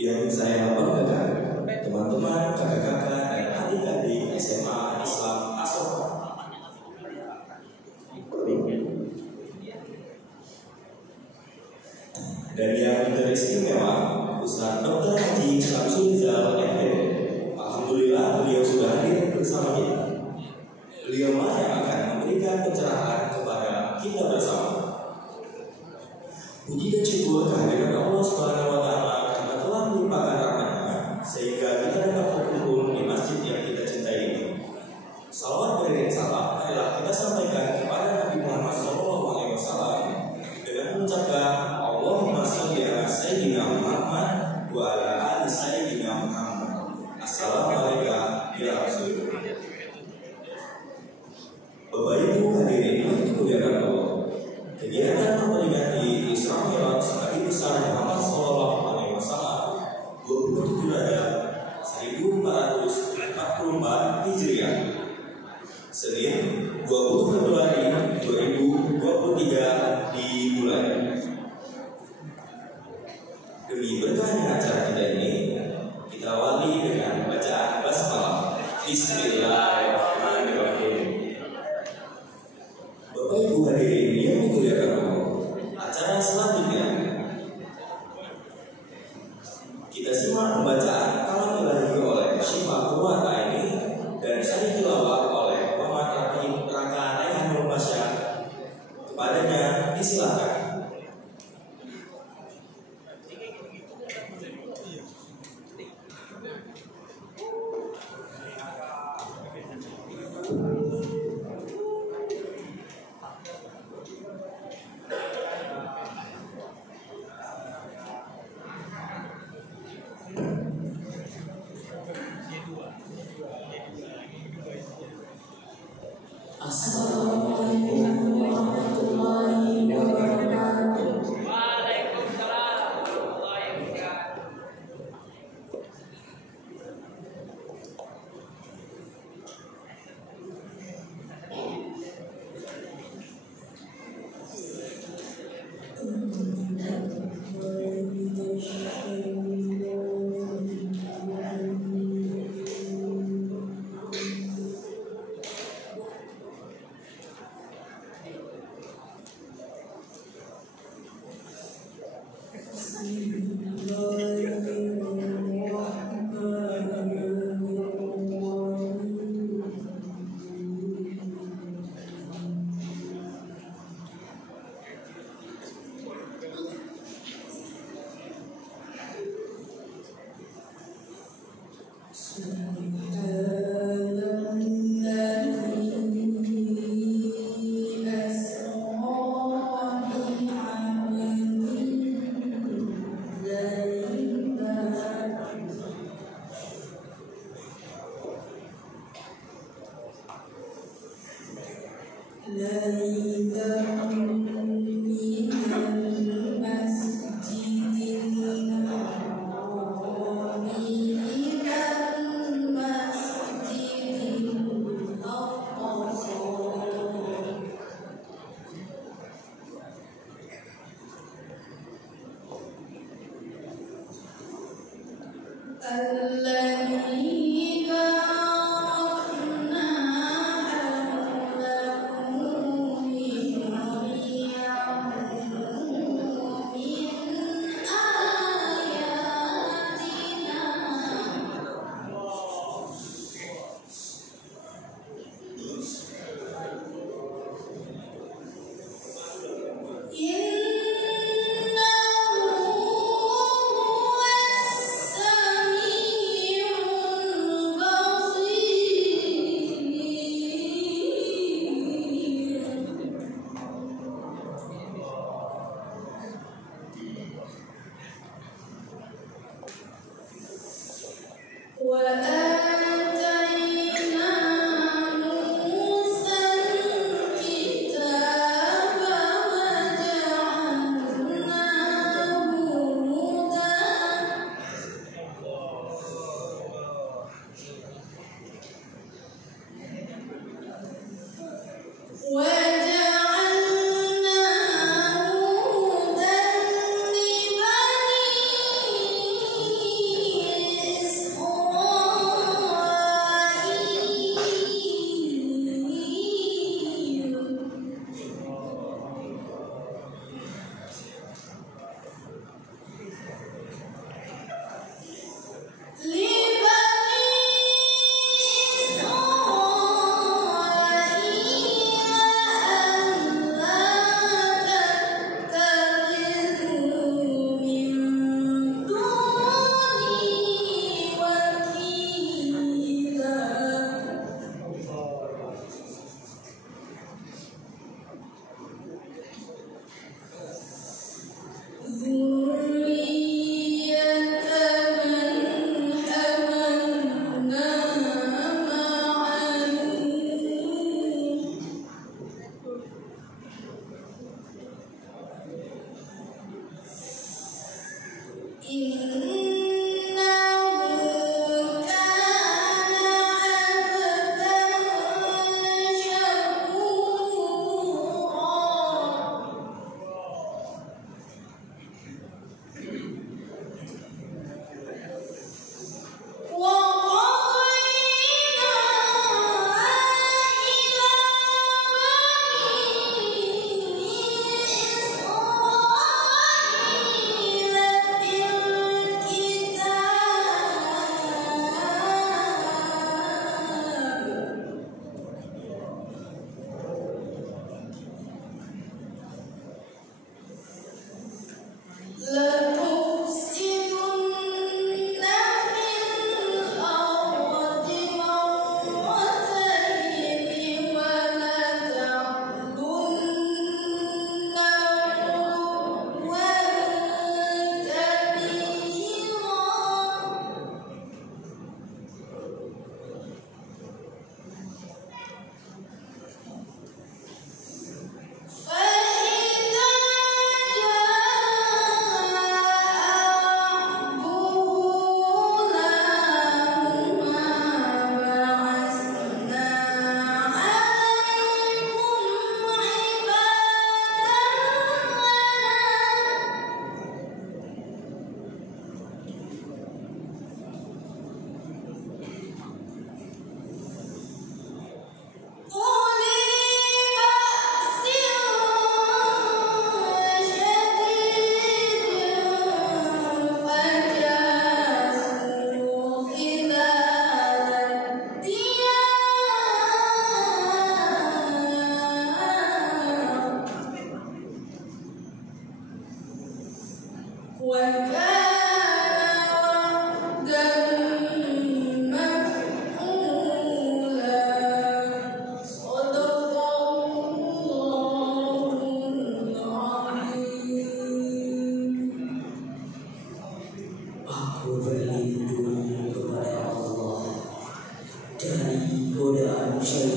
Yang saya banggakan, teman-teman, kakak-kakak, dan adik-adik SMA Islam As-Safa. Dan yang teristimewa, Ustaz Dr. Haji Syamsul Rizal MPD. Alhamdulillah beliau sudah hadir bersama kita. Beliau yang akan memberikan pencerahan kepada kita bersama. Puji dan syukur kehadiran Allah Subhanahu wa Ta'ala karena telah melimpahkan rahmat-Nya sehingga kita dapat berkumpul di masjid yang kita cintai ini. Salawat beriring salam adalah kita sampaikan kepada Nabi Muhammad SAW dengan mengucapkan Allahumma sholli ala sayyidina Muhammad wa ala ali sayyidina Muhammad. Assalamualaikum ya Rasulullah. Bapak Ibu hadirin yang dimuliakan Allah. Kegiatan memperingati Isra Mi'raj Nabi besar Muhammad SAW 27 Rajab 1444 Hijriah, Senin 20 Februari 2023 dimulai. Demi berkahnya acara kita ini, kita awali dengan bacaan basmalah. Bismillahirrahmanirrahim. Bapak Ibu hadirin yang dimuliakan Allah, acara selanjutnya kita simak pembacaan kalam ilahi oleh Syifa Purwata ini dan sari tilawah oleh Muhammad Rahim Raka Raihanul Pasha. Kepadanya disilakan. Assalamualaikum warahmatullahi wabarakatuh. Waalaikumsalam warahmatullahi wabarakatuh.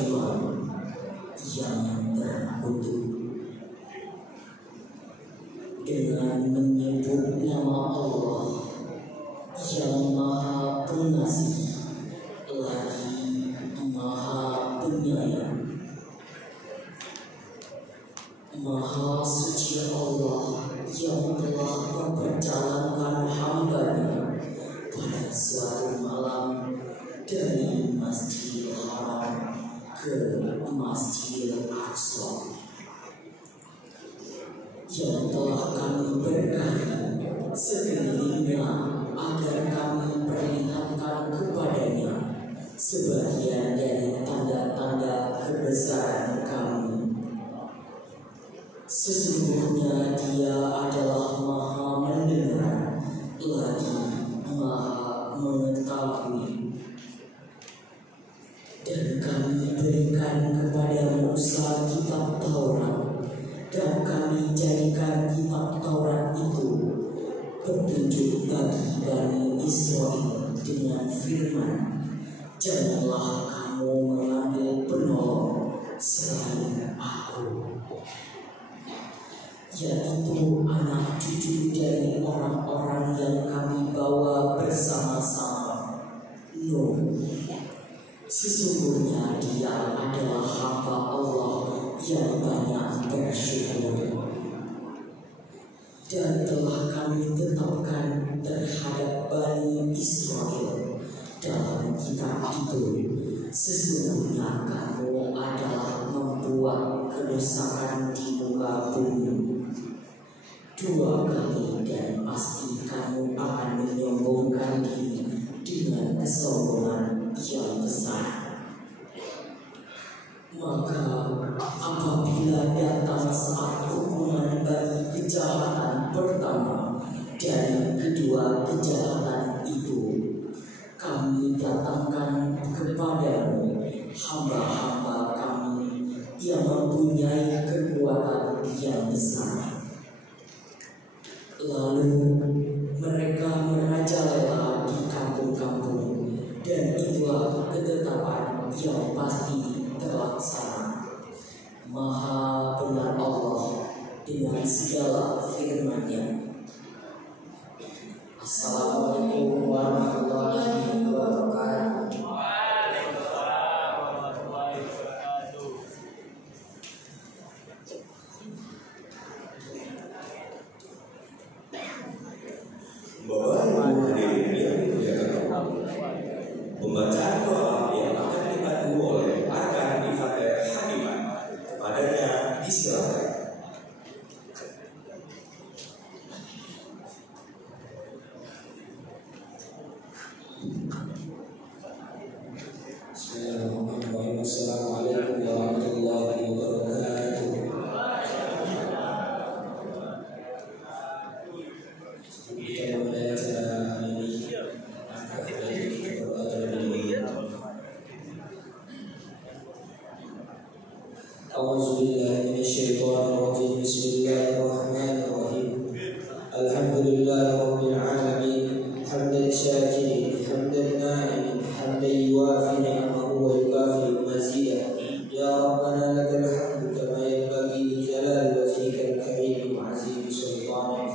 kecuali yang terkutuk. Dengan menyebut nama Allah yang Maha Pengasih lagi Maha Penyayang. Maha suci Allah yang telah memperjalankan hamba-Nya pada suatu malam dari Masjidil Haram ke Masjidil Aqsa, yang telah kami berkahi sekelilingnya agar kami perlihatkan kepadanya sebagian dari tanda-tanda kebesaran kami. Sesungguhnya Dia adalah Maha mendengar lagi Maha mengetahui. Dan kami berikan kepada Musa kitab Taurat, dan kami jadikan kitab Taurat itu petunjuk bagi Bani Israel dengan firman, janganlah kamu mengambil penolong selain Aku, yaitu anak cucu dari orang-orang yang kami bawa bersama-sama, Nuh. Sesungguhnya Dia adalah hamba Allah yang banyak bersyukur. Dan telah kami tetapkan terhadap Bani Israel dalam kitab itu, sesungguhnya kamu adalah membuat kerusakan di muka bumi 2 kali, dan pasti kamu akan menyombongkan diri dengan kesombongan yang besar. Maka apabila datang saat hukuman bagi kejahatan pertama dari kedua kejahatan itu, kami datangkan kepadamu hamba-hamba kami yang mempunyai kekuatan yang besar. Lalu mereka merajalela di kampung-kampung, dan itulah ketetapan yang pasti terlaksana. Maha benar Allah dengan segala firman-Nya. Assalamualaikum warahmatullahi wabarakatuh. Waalaikumsalam warahmatullahi wabarakatuh. Bapak Ibu hadirin yang dimuliakan Allah, pembacaan doa yang akan dipandu oleh akan Ifadah Hakimah kepadanya disilakan. Bismillahirrahmanirrahim. Assalamualaikum warahmatullahi wabarakatuh. Kita mulai acara hari ini. A'udzubillahi minasyaitonir rajim. Bismillahirrahmanirrahim. Alhamdulillahirabbil alamin. Hamdan syakirin, hamdan na'imin, hamdan yuwafi ni'amahu wa yukafi mazidah. Ya Rabbana lakal hamdu kama yanbaghi li jalali wajhikal karim wa 'azimi sultanik.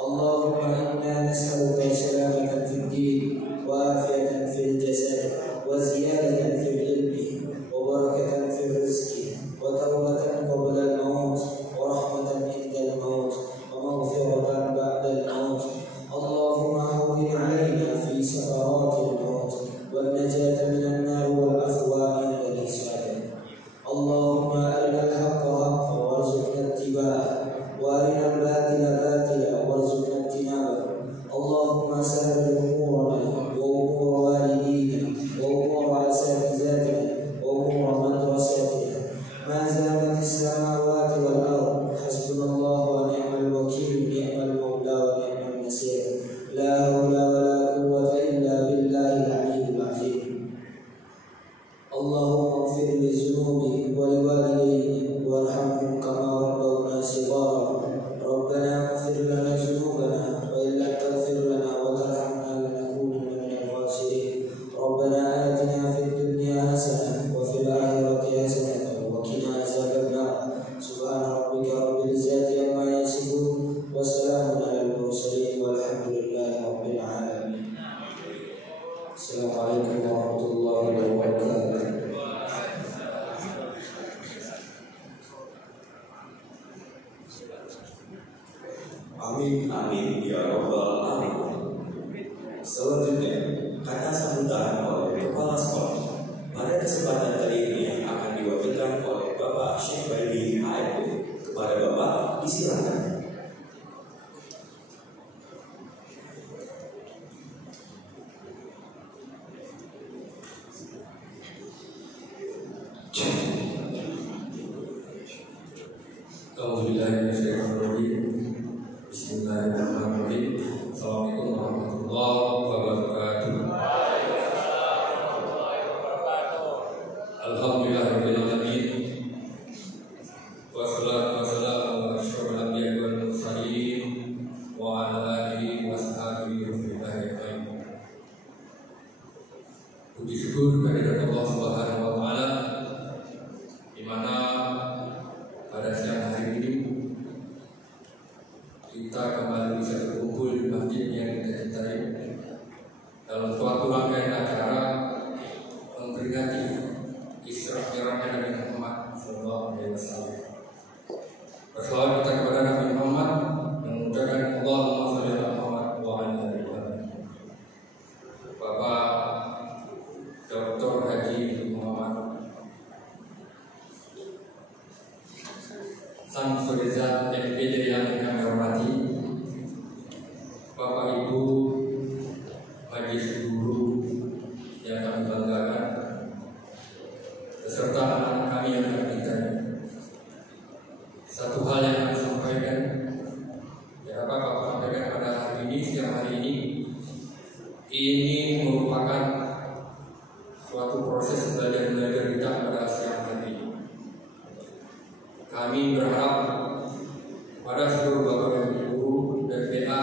Allahumma inna nas'aluka salamatan fid din wa afiyatan fil jasad wa ziyadatan fil ilmi wa barakatan fil rizqi wa tawbatan qabla al-maut wa rahmatan inda al-maut wa maghfiratan ba'da al-maut. Allahumma hawwin 'alaina fi sakaratil maut wan najata minan nar wal afwa inda al-hisab. Allahumma arina al-haqqa haqqan warzuqna ittiba'ah wa arina al-batila batila warzuqna ijtinabah. Allahumma sahhil umurana wa umur walidina wa umur asatizatina wa umur madrasatina. Ma zalat as-samawati wal ardh, hasbunallahu wa ni'mal wakeel, ni'mal mawla wa ni'mal nasir. La hawla wa la quwwata illa billahil aliyyil azim. Allahumma ighfir li dhunubi wa li walidayya Amin, amin, ya Rabbal Alamin. Selanjutnya, kata sambutan oleh Kepala Sekolah pada kesempatan kali ini akan diwakilkan oleh Bapak Syekh Baidi AFP. Kepada Bapak, disilakan. Bismillahirrahmanirrahim. Assalamualaikum warahmatullahi wabarakatuh. Alhamdulillahirabbil alamin. Wassalatu wassalamu ala asyrofil anbiya'i wal mursalin wa ala alihi washabihi wa sallam. Puji syukur kehadirat Allah Subhanahu wa taala di mana pada siang hari ini kita kembali bisa berkumpul di masjid yang kita cintai dalam suatu rangkaian acara memperingati Isra Mi'rajnya Nabi Muhammad SAW. Bersalawat kita kepada Nabi Muhammad dan mengucapkan Allahumma shalli ala Muhammad wa ala ali Muhammad. Bapak Dr. Haji Muhammad Samsuriza MPD yang kami hormati, Bapak Ibu Majelis Guru yang kami banggakan, beserta anak-anak kami yang kami cintai. Satu hal yang kami sampaikan, ya Bapak sampaikan pada hari ini, siang hari ini merupakan suatu proses belajar kita pada siang hari ini. Kami berharap pada seluruh Bapak dan Ibu dan PA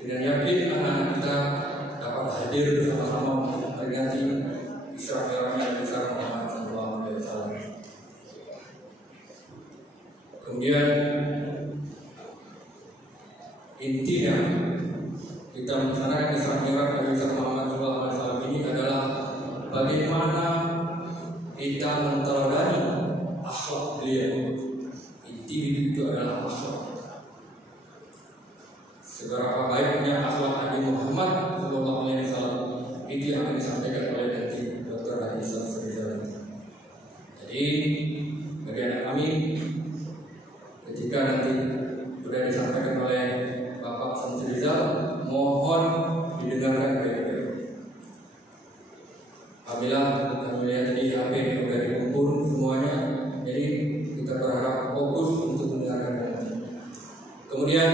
dengan yakin anak-anak kita dapat hadir bersama-sama memperingati Isra Mi'rajnya Nabi Muhammad SAW. Kemudian intinya kita melaksanakan Isra Mi'raj Nabi Muhammad SAW ini adalah bagaimana kita menteladani akhlak beliau. Inti itu adalah akhlak. Seberapa baiknya akhlak Nabi Muhammad SAW itu yang akan disampaikan oleh Dr. Haji Samsuriza. Jadi bagi anak kami, ketika nanti sudah disampaikan oleh Bapak Samsuriza, mohon didengarkan baik-baik. Apabila kami lihat tadi HP sudah dikumpul semuanya, jadi kita berharap fokus untuk mendengarkan. Kemudian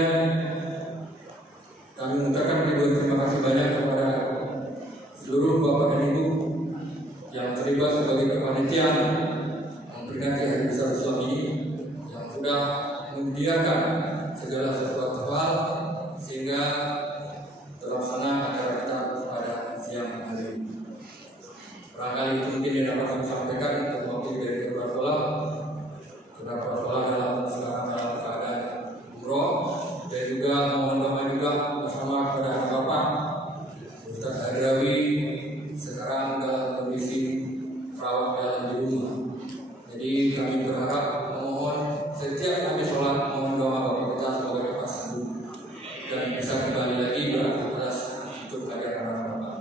kami mengucapkan terima kasih banyak kepada seluruh Bapak dan Ibu yang terlibat sebagai kepanitiaan memperingati Hari Besar Islam ini, yang sudah menyediakan segala sesuatu hal sehingga terlaksana acara kita pada siang hari ini. Barangkali itu mungkin yang dapat kami sampaikan untuk waktu dari Kepala Sekolah. Kepala Sekolah sekarang dalam keadaan umroh, dan juga mohon doa juga bersama kepada anak Bapak Ustaz Hadrawi sekarang dalam kondisi perawat jalan di rumah. Jadi kami berharap memohon setiap kami sholat mohon doa Bapak kita semoga dapat sembuh dan bisa kembali lagi beraktivitas untuk belajar anak Bapak.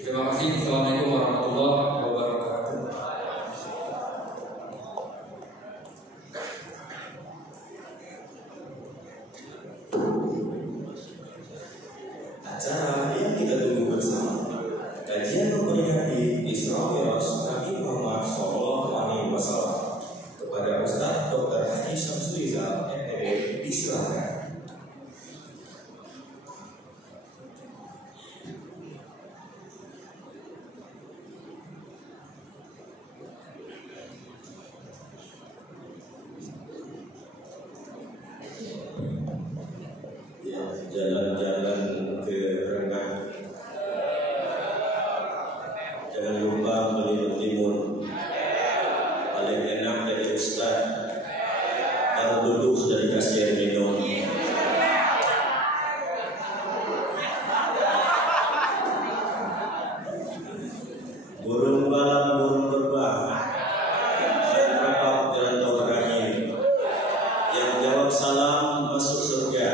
Terima kasih. Assalamualaikum warahmatullahi wabarakatuh. Acara yang kita tunggu bersama, kajian memperingati Isra Mi'raj Nabi Muhammad SAW. Kepada Ustaz Dr. Haji Samsuriza MPD, disilakan. Jalan-jalan ke Renang, jangan lupa beli timun. Paling enak dari Ustaz, baru duduk sudah dikasih air minum. Burung balang burung terbang, saya dapat jalan tol terakhir. Yang jawab salam masuk surga.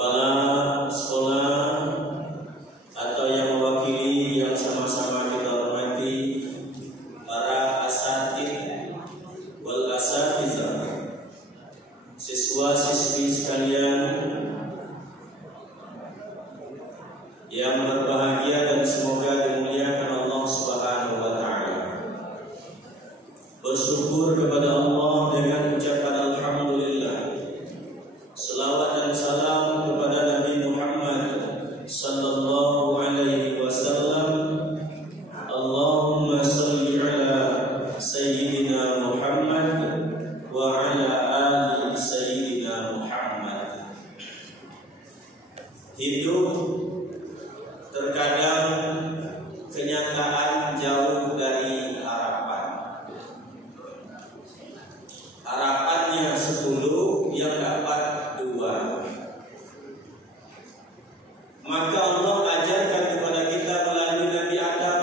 kepala sekolah atau yang mewakili yang sama-sama kita hormati, para asatidz wal asatizah, siswa-siswi sekalian yang berbahagia dan semoga dimuliakan Allah Subhanahu wa taala. Bersyukur kepada Allah dengan ucapan alhamdulillah. Selawat dan salam kepada Nabi Muhammad sallallahu alaihi wasallam. Allahumma shalli ala sayyidina Muhammad wa ala ali sayyidina Muhammad. Hidup terkadang kenyataan jauh dari harapan. Harapannya 10, yang dapat 2. Maka Allah ajarkan kepada kita melalui Nabi Adam,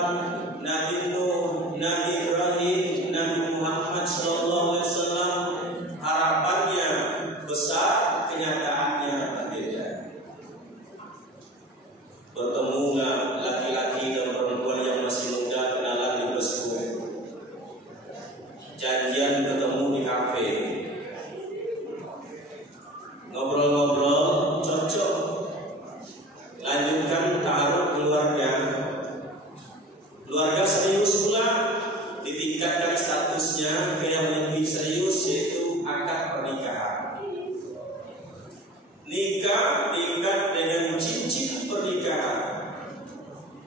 Nabi Nuh, Nabi Ibrahim, Nabi Muhammad SAW. Harapannya besar, kenyataannya berbeda. Bertemulah laki-laki dan perempuan yang masih muda kenalan di Facebook. Janjian ketemu di kafe. Ngobrol-ngobrol, cocok. Lanjutkan taruh keluarga. Keluarga serius pula, ditingkatkan statusnya ke yang lebih serius, yaitu akad pernikahan. Nikah diikat dengan cincin pernikahan.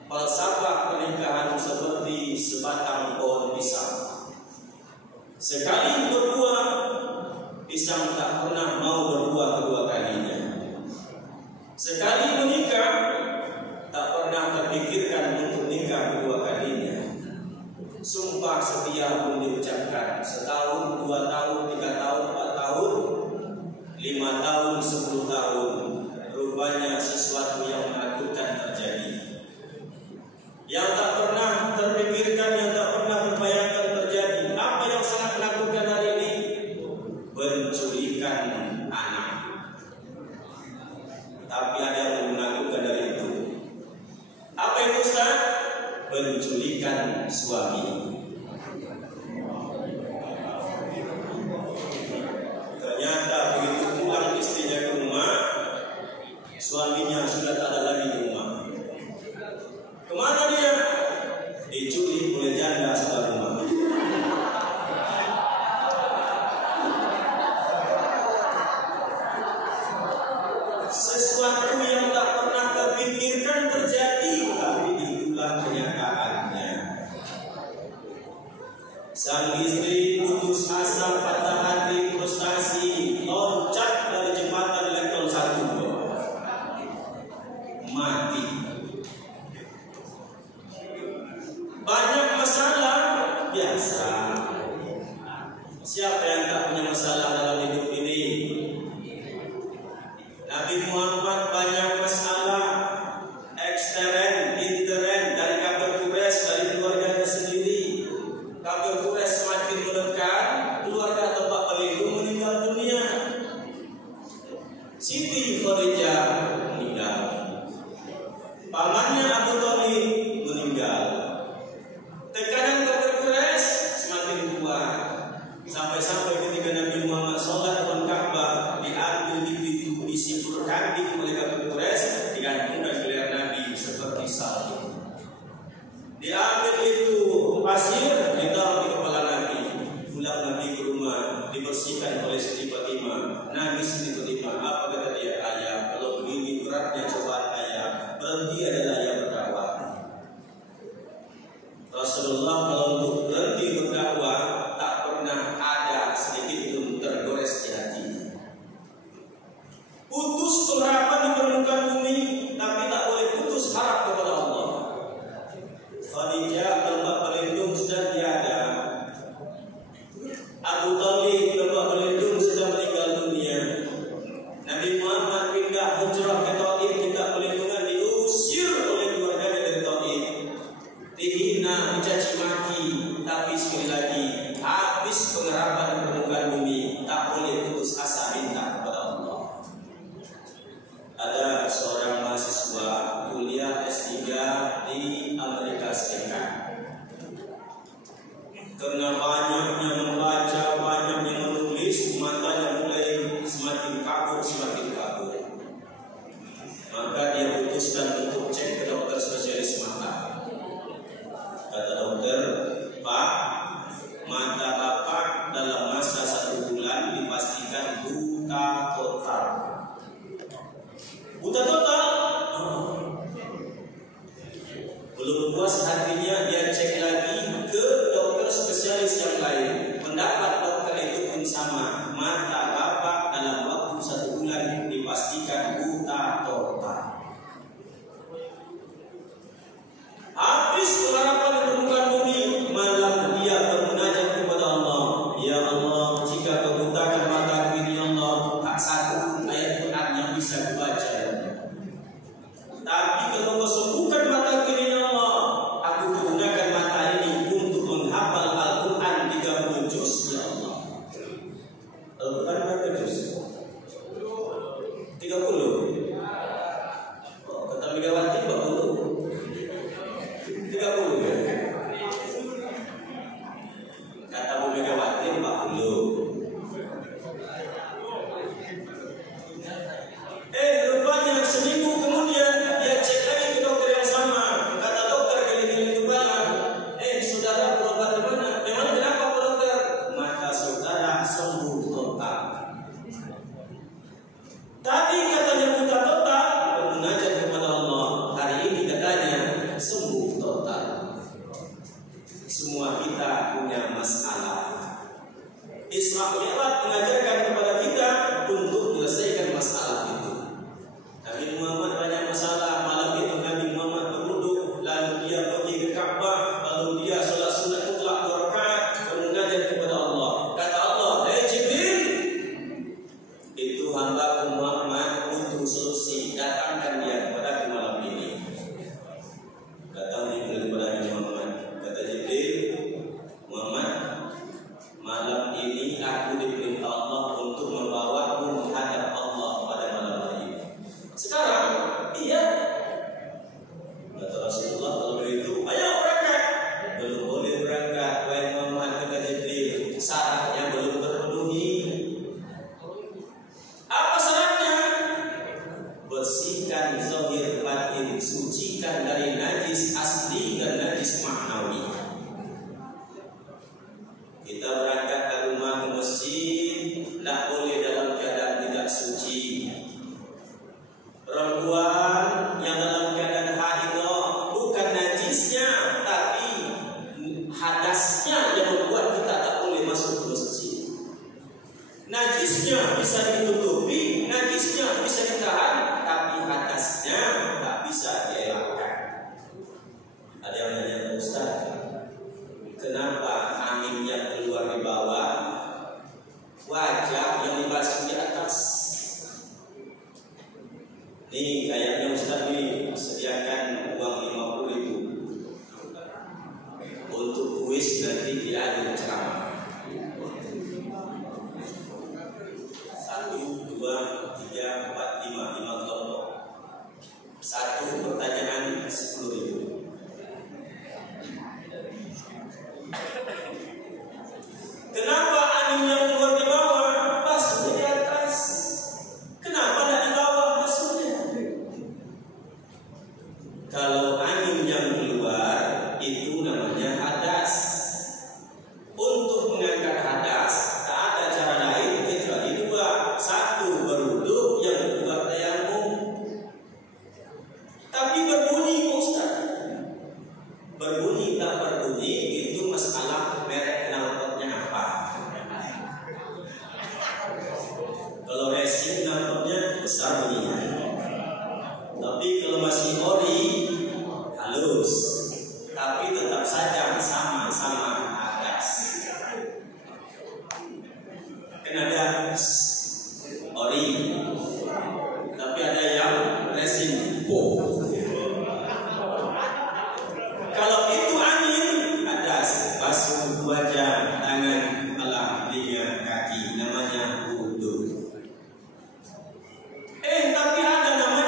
Falsafah pernikahan seperti sebatang pohon pisang. Sekali berbuah, pisang tak pernah mau berbuah kedua kalinya. Sekali menikah, tak pernah terpikirkan untuk nikah kedua kalinya. Sumpah setia pun diucapkan setahun, 2 tahun, 3 tahun, 4 tahun, 5 tahun, 10 tahun. Rupanya sesuatu yang menakutkan terjadi. Yang tak pernah terpikirkan, yang tak pernah terbayangkan terjadi. Apa yang sangat menakutkan hari ini? Penculikan anak. Tapi ada yang lebih menakutkan dari itu. Apa itu, Ustaz? Penculikan suami. Ternyata begitu pulang istrinya ke rumah, suaminya sudah tak ada lagi di rumah. Kemana dia? Diculik oleh janda sebelah rumah. Sesuatu yang tak pernah terpikirkan terjadi, tapi itulah kenyataannya. Sang istri putus asa, patah hati, frustasi, loncat dari jembatan level 1, mati. Banyak masalah biasa. Siapa yang tak punya masalah dalam hidup ini? Nabi Muhammad banyak masalah, ekstern, intern, dari kafir Quraisy, dari keluarganya sendiri. Kafir Quraisy semakin menekan, keluarga tempat berlindung meninggal dunia. Siti Khadijah meninggal, pamannya Abu Thalib meninggal. Tekanan kafir Quraisy semakin kuat, sampai-sampai ketika Nabi Muhammad sholat depan Ka'bah, diambil di pintu, disipur kambing oleh kafir Quraisy, digantungkan gelar Nabi seperti salju. Diambil itu pasir, ditaruh di kepala Nabi. Pulang Nabi ke rumah, dibersihkan oleh Siti Fatimah. Nangis Siti Fatimah. Apa kata dia? Ayah, kalau begini beratnya cobaan ayah, berhenti adalah ayah berdakwah. Rasulullah kalau untuk berhenti berdakwah tak pernah ada sedikit pun tergores di hatinya. Putus pengharapan di permukaan bumi, tapi tak boleh putus harap kepada Allah. Khadijah ada seorang mahasiswa kuliah S3 di Amerika Serikat. Karena banyaknya membaca, banyaknya menulis, matanya mulai semakin kabur. Maka dia putuskan untuk cek ke dokter spesialis mata. Kata dokter, "Pak, mata Bapak dalam masa 1 bulan dipastikan buta total." Buta total? Belum puas hatinya, dia cek lagi ke dokter spesialis yang lain. Pendapat dokter itu pun sama, mata Bapak dalam waktu 1 bulan dipastikan buta total. Habis pengharapan di permukaan bumi, malam dia bermunajat kepada Allah. Ya Allah, jika Kau butakan mataku ini, ya Allah, tak satu ayat Quran yang bisa kubaca, ya Allah. Tapi kalau Kau sembuhkan mataku ini, ya Allah, aku gunakan mata ini untuk menghafal Al-Quran 30 juz, ya Allah. Al-Quran berapa juz? 30. Oh, kata Megawati 40. 30 ya. Kata Bu Megawati 40. Rupanya seminggu kemudian dia cek lagi ke dokter yang sama. Kata dokter geleng-geleng kepala. Saudara berobat di mana? Memang kenapa Pak dokter? Mata saudara sembuh total. Tapi katanya buta total, bermunajat kepada Allah. Hari ini katanya sembuh total. Semua kita punya masalah. Isra Mi'raj mengajarkan kepada kita untuk menyelesaikan masalah itu. Nabi Muhammad banyak masalah. Malam itu Nabi Muhammad berwudu, lalu dia pergi ke Ka'bah, lalu dia sholat sunat mutlak 2 rakaat, bermunajat kepada Allah. Kata Allah, "Hai Jibril, itu hamba Muhammad butuh solusi, datangkan dia kepada malam ini." Datang Jibril kepada Muhammad. Kata Jibril, "Muhammad, malam ini aku diperintah Allah untuk membawamu menghadap Allah pada malam hari ini." Sekarang, iya. Kata Rasulullah, "Kalau begitu, ayo berangkat." Belum boleh berangkat, wahai Muhammad, kata Jibril. Syaratnya belum terpenuhi. Apa syaratnya? Bersihkan zahir batin, sucikan dari najis asli dan najis maknawi. Kita berangkat dari rumah ke masjid, tidak boleh dalam keadaan tidak suci. Perempuan yang dalam keadaan haidah, bukan najisnya, tapi hadasnya yang membuat kita tak boleh masuk ke masjid. Najisnya bisa ditutupi, najisnya bisa ditahan, tapi hadasnya tak bisa dielakkan. Ada yang nanya, "Ustaz, kenapa angin yang keluar di bawah, wajah yang dibasuh di atas?" Nih kayaknya Ustaz nih sediakan uang 50.000 untuk kuis nanti di akhir ceramah. 1, 2, 3, 4, 5 kelompok. 1 pertanyaan 10.000. Kenapa angin yang keluar di bawah basuhnya di atas? Kenapa tidak di bawah basuhnya? Kalau angin yang keluar itu namanya hadas. Untuk mengangkat hadas tak ada cara lain kecuali 2. 1 berwudu, yang kedua tayamum. Tapi berbunyi Ustaz. Berbunyi tak berbunyi itu masalah merek knalpotnya apa. Kalau racing knalpotnya besar bunyinya. Tapi kalau masih ori halus, tapi tetap saja sama-sama atas. Kan ada ori, tapi ada yang racing. Kalau itu angin, ada basuh wajah, tangan, kepala, telinga, kaki, namanya wudu. Tapi ada nama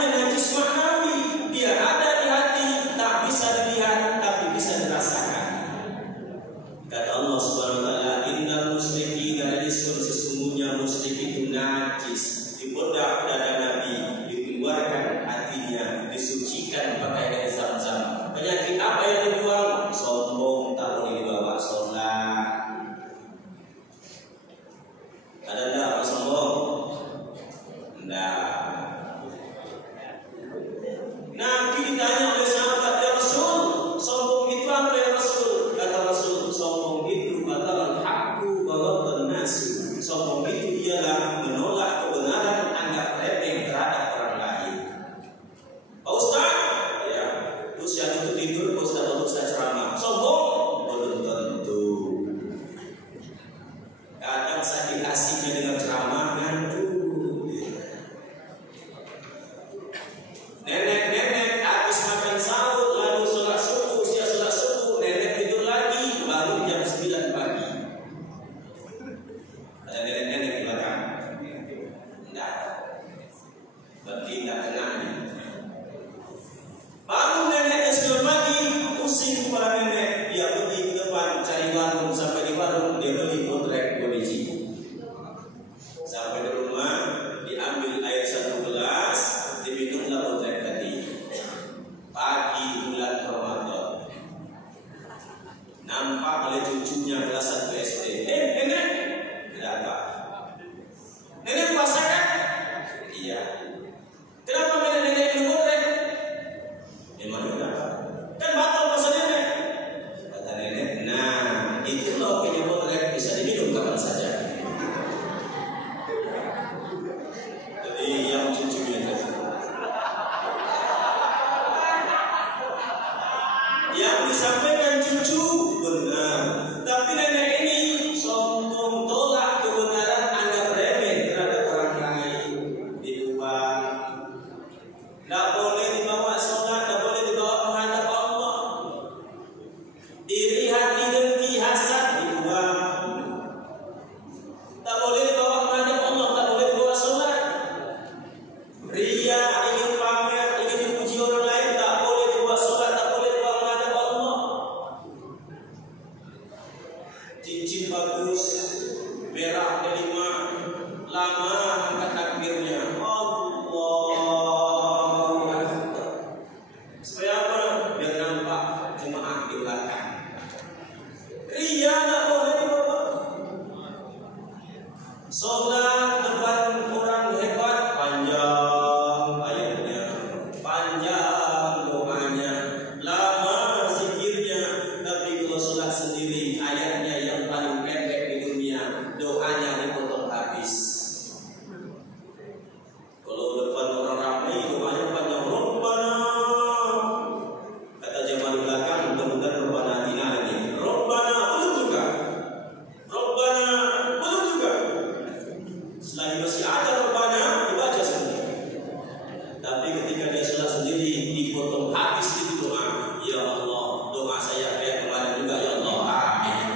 Tapi ketika dia sholat sendiri dipotong habis itu doa, ya Allah, doa saya kayak kemarin juga, ya Allah, amin.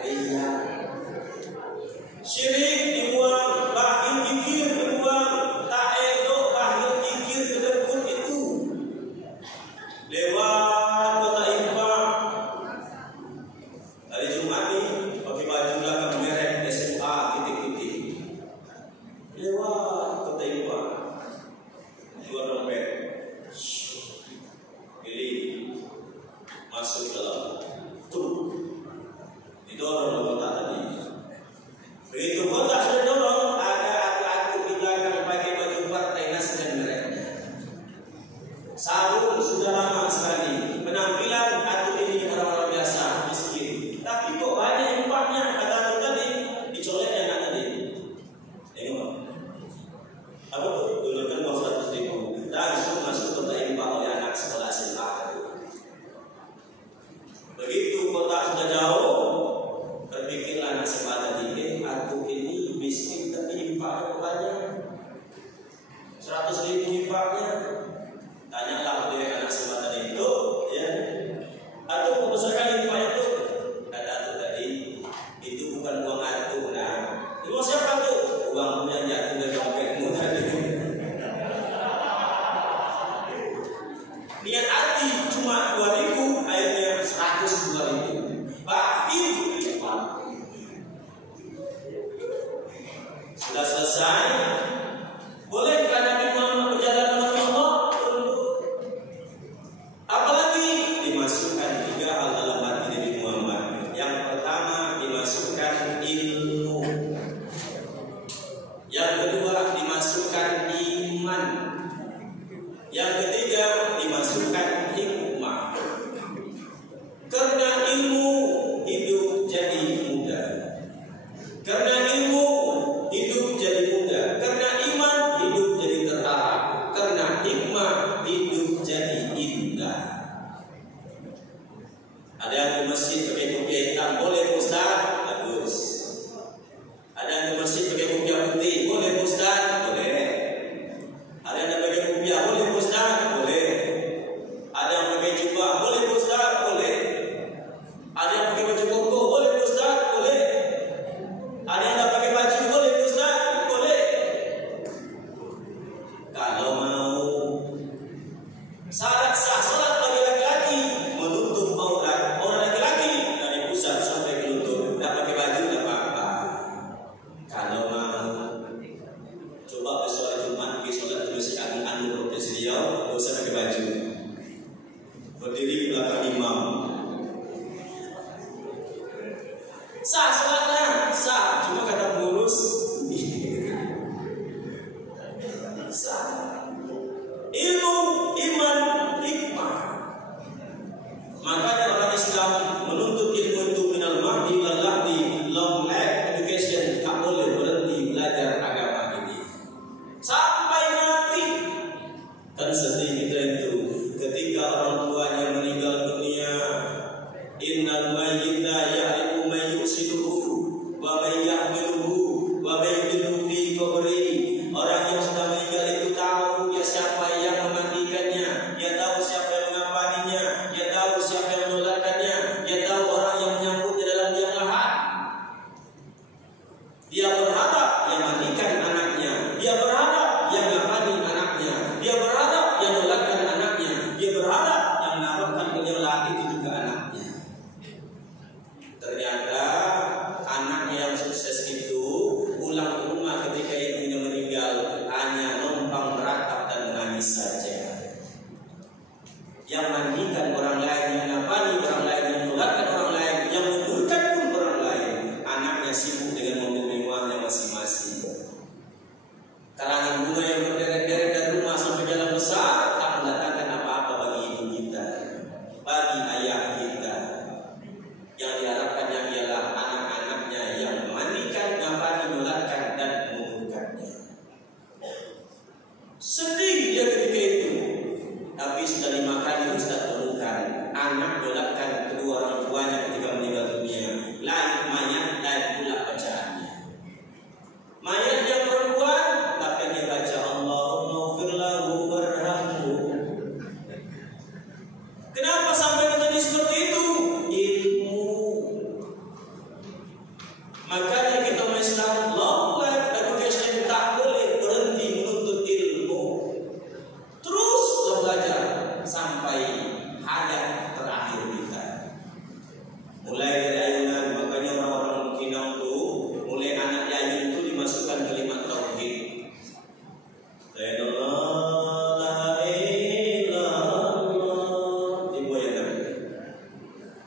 Iya. Syirik dibuang, bahil zikir dibuang, tak elok bahil zikir kedekut itu. Lewat kota Impang hari Jumat nih, pakai baju belakang merek SMA titik-titik. Lewat kota Impang, jual dompet, pilih, masuk dalam truk, didorong kotak tadi. Begitu kotak sudah dorong, ada aku di belakang pakai baju partai Nasdem mereknya. Sarung sudah lama sekali. Penampilan aku ini orang-orang biasa, miskin. Tapi kok banyak impaknya, kata aku tadi, dicoleknya anak tadi. Tengok. Apa tuh? Dulukan uang 100.000. Langsung masuk kota impak oleh anak sekolah SMA. Begitu kota sudah jauh, berpikirlah anak sekolah tadi, aku ini miskin tapi impaknya banyak. 100.000 impaknya. Tanyalah oleh anak sekolah tadi itu, ya. Atau mau besarkan impak itu? Kata aku tadi, itu bukan uang aku, nah. Uang siapa tuh? Uang yang jatuh dari dompetmu tadi. Niat hati cuma 2.000, akhirnya 102.000. Bahil impak. Sudah selesai. Bolehkah Nabi Muhammad berjalan menolong Allah? Apalagi dimasukkan 3 hal dalam hati Nabi Muhammad. Yang pertama dimasukkan ilmu. Yang kedua dimasukkan iman. Yang ketiga dimasukkan hikmah. Karena ilmu hidup jadi mudah. Karena ilmu hidup jadi mudah. Karena iman hidup jadi terarah. Karena hikmah hidup jadi indah. Ada yang di masjid pakai kopiah hitam, boleh Ustaz? Bagus. Ada yang di masjid pakai kopiah putih, boleh Ustaz? Boleh. Ada yang pakai kopiah, boleh Ustaz? Boleh. Ada yang pakai jubah, boleh Ustaz? Boleh. Ada yang pakai baju koko, boleh Ustaz? Boleh. Ada yang tak pakai baju, boleh Ustaz? Boleh. Kalau mau. Syarat sah salat bagi laki-laki menutup aurat orang laki-laki dari pusat sampai ke lutut. Tak pakai baju tak apa-apa. Kalau mau. Coba besok hari Jumat pergi solat di Masjid Agung Anur Provinsi Riau, tak usah pakai baju. Berdiri di belakang imam. Sah salatnya, sah. Cuma kata pengurus sah. Ilmu, iman, hikmah. Makanya orang Islam menuntut ilmu itu minal mahdi wal lahdi, long life education. Tak boleh berhenti belajar agama ini sampai mati. Kan sedih kita itu ketika orang tuanya meninggal dunia. Innal mayyita ya'rifu man yusiduhu wa man yahmiluhu wa man yudillu fi qabri. Orang yang sudah meninggal itu tahu dia siapa yang memandikannya, dia tahu siapa yang mengapaninya, dia tahu siapa yang menolakkannya, dia tahu orang yang menyambutnya dalam liang lahat. Dia berharap yang mandikan anaknya, dia berharap yang ngapani anaknya, dia berharap yang menolakkan anaknya, dia berharap yang menaruhkan ke liang lahat itu juga anaknya. Ternyata anak yang sukses itu pulang ke rumah ketika ibunya meninggal hanya numpang meratap dan menangis saja. Yang mandikan orang lain, yang ngapani orang lain, yang menolakkan orang lain, yang menguburkan pun orang lain. Anaknya sibuk dengan mobil mewahnya masing-masing. Karangan bunga yang berderet-deret dari rumah sampai jalan besar tak mendatangkan apa-apa bagi ibu kita, bagi ayah kita. Yang diharapkannya ialah anak-anaknya yang memandikan, ngapani, menolakkan dan menguburkannya. Sedih dia ketika itu. Tapi sudah 5 kali Ustaz temukan anak menolakkan kedua orang tuanya ketika meninggal dunia. Lain mayat, lain pula bacaannya. Mayat yang perempuan, tapi dia baca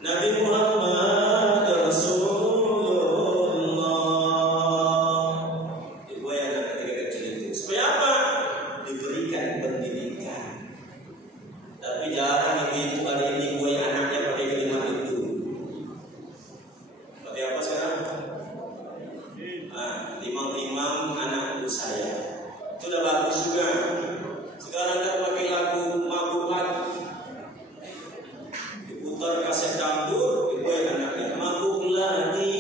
Nabi Muhammad Rasulullah. Dibuat anak ketika kecil itu. Supaya apa? Diberikan pendidikan. Tapi jarang ibu hari ini buat anaknya pakai kalimat itu. Pakai apa sekarang? Imam-imam anak ibu saya. Itu udah bagus juga. Sekarang kan pakai lagu mabuk lagi. Diputar kaset dangdut, dibuat anaknya mabuk lagi.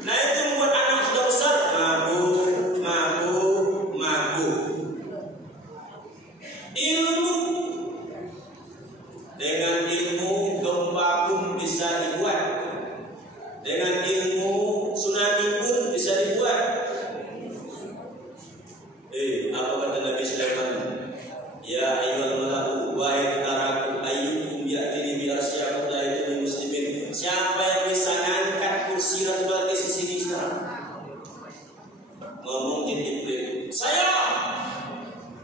Nah itu membuat anak sudah besar mabuk. Ilmu, dengan ilmu gempa pun bisa dibuat, dengan ilmu tsunami pun bisa dibuat. Apa kata Nabi Sulaiman? Ya ayyuhal malaku wahai tentaraku ayyukum ya'tini bi arsyikum la ya'tini muslimin. Siapa yang bisa ngangkat kursi Ratu Balqis di sini sekarang? Ngomong Jibril. Saya.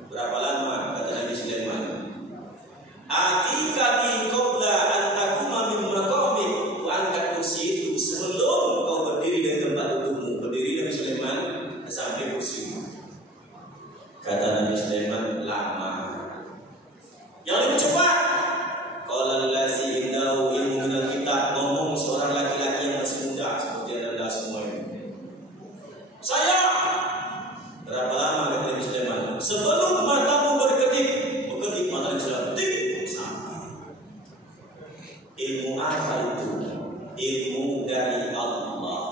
Berapa lama kata Nabi Sulaiman? Atika bi qabla an takuma min maqamik. Ku angkat kursi itu sebelum kau berdiri dari tempat dudukmu. Berdiri Nabi Sulaiman sampai kursi. Kata Nabi Sulaiman lama. Yang lebih cepat. Qala allazi indahu ilmu minal kitab, ngomong seorang laki-laki yang masih muda seperti Anda semua ini. Saya. Berapa lama kata Nabi Sulaiman? Sebelum matamu berkedip mata Sulaiman sampai. Ilmu apa itu? Ilmu dari Allah.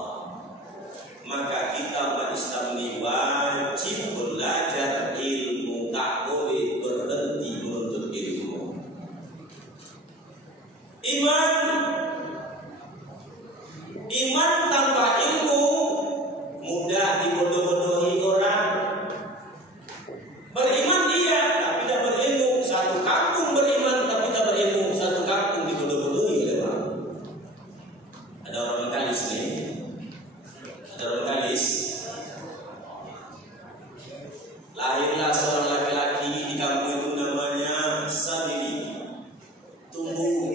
Maka kita umat Islam ini wajib belajar ilmu, tak boleh berhenti menuntut ilmu. Iman tanpa ilmu mudah dibodoh-bodohi orang. Beriman dia tapi tidak berilmu. Satu kampung beriman tapi tidak berilmu. Satu kampung dibodoh-bodohi oleh orang. Ada orang Bengkalis nih. Ada orang Bengkalis. Lahirlah seorang laki-laki di kampung itu namanya Sabili. Tumbuh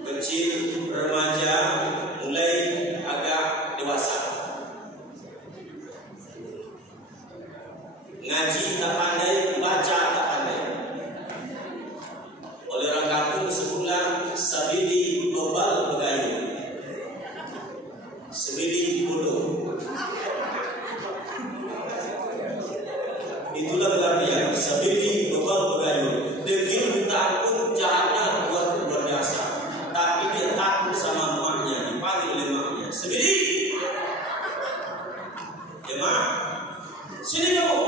kecil, remaja, mulai agak dewasa. Ngaji tak pandai, baca tak pandai. Oleh orang kampung disebutlah Sabili bebal begayung. Sabili bodoh. Itulah gelar dia, Sabili bebal begayung. Degil buta pun jahatnya luar biasa. Tapi dia takut sama emaknya, dipanggil oleh emaknya. Sabili, ya mak, sini kamu.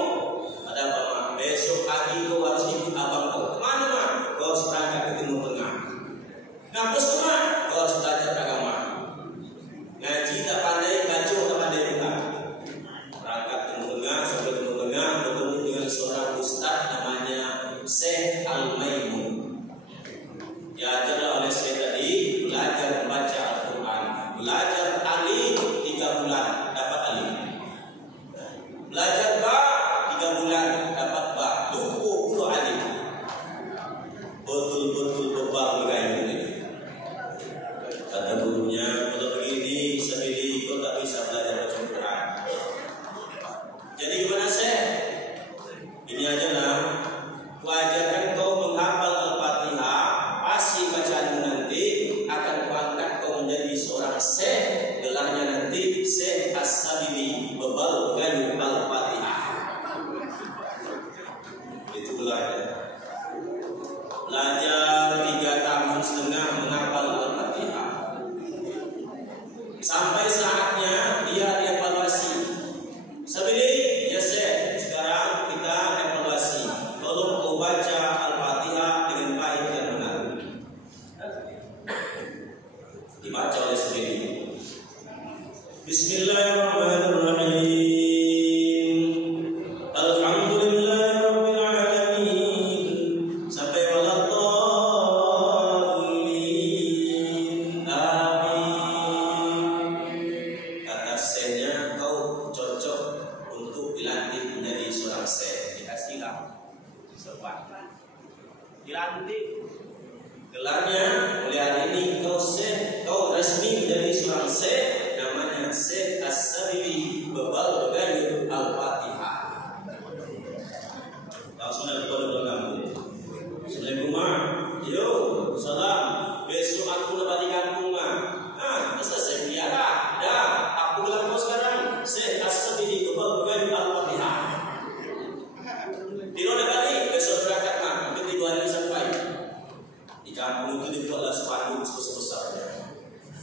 Ada apa mak? Besok pagi kau harus ikut abang kau. Kemana mak? Kau harus berangkat ke Timur Tengah. Ngampus mak? Kau harus belajar agama. Ngaji tak pandai, kacau tak pandai juga. Berangkat Timur Tengah, sampai Timur Tengah bertemu dengan seorang ustaz namanya Syekh Al-Maimun. Diajarlah oleh Syekh tadi belajar membaca Al-Quran. Belajar alif 3 bulan dapat alif. Belajar ba 3 bulan dapat ba. 20 alif. Betul-betul bebal begayung ini. Kata gurunya, kalau begini Sabili kau tak bisa belajar baca Al-Quran. Jadi gimana Syekh? Ini aja lah. Ku ajarkan kau menghafal Al-Fatihah. Pasti bacaanmu nanti akan kuangkat kau menjadi seorang Syekh. Gelarnya nanti Syekh As-Sabili, bebal begayung Al-Fatihah. Itu gelarnya. Belajar 3 tahun setengah menghafal Al-Fatihah. Sampai saatnya dia dievaluasi. Sabili, ya Syekh, sekarang kita evaluasi. Tolong kau baca Al-Fatihah dengan baik dan benar. Dibaca oleh Sabili. Bismillahirrahmanirrahim. Alhamdulillahirabbil alamin. Sampai waladhdallin. Amin. Kata Syekhnya Pak. Dilantik. Gelarnya mulai hari ini kau resmi menjadi seorang Syekh, namanya Syekh As-Sabili Babal Bagayur Al-Fatihah. Langsung dari pondok kamu. Assalamualaikum. Yo, salam. Besok aku dapat di kampung mah. Masa saya biara. Dah, aku gelar kau sekarang Syekh As-Sabili Babal Bagayur Al-Fatihah. Di mana kali besok berangkat mah, mungkin 2 hari sampai. Di kampung itu dibuatlah spanduk sebesar-besarnya.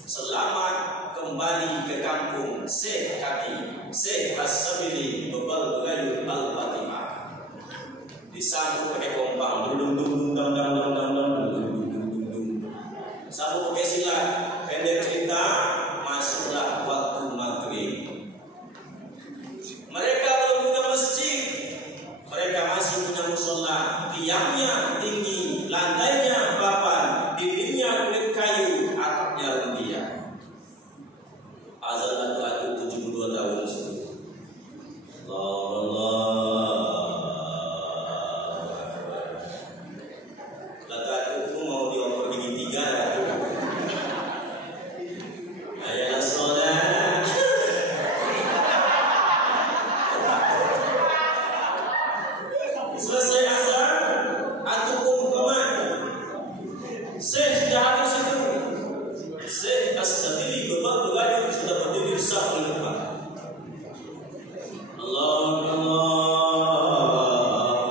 Selamat kembali ke kampung Syekh kami, Syekh As-Sabili Babal Bagayur Al-Fatihah. Disambut pakai kompang, sambut pakai silat. Pendek cerita, masuklah waktu maghrib. Mereka belum punya masjid, mereka masih punya musola. Tiangnya tinggi, lantainya papan, dindingnya kulit kayu, atapnya rumbia. Azan laki-laki 72 tahun sudah. Laki-laki itu mau dioper gigi 3 Ayalah sholat. Selesai azan, antum kemana? Syekh sudah habis itu. Syekh As-Sabili Babal Bagayur sudah berdiri di saf depan. Allahu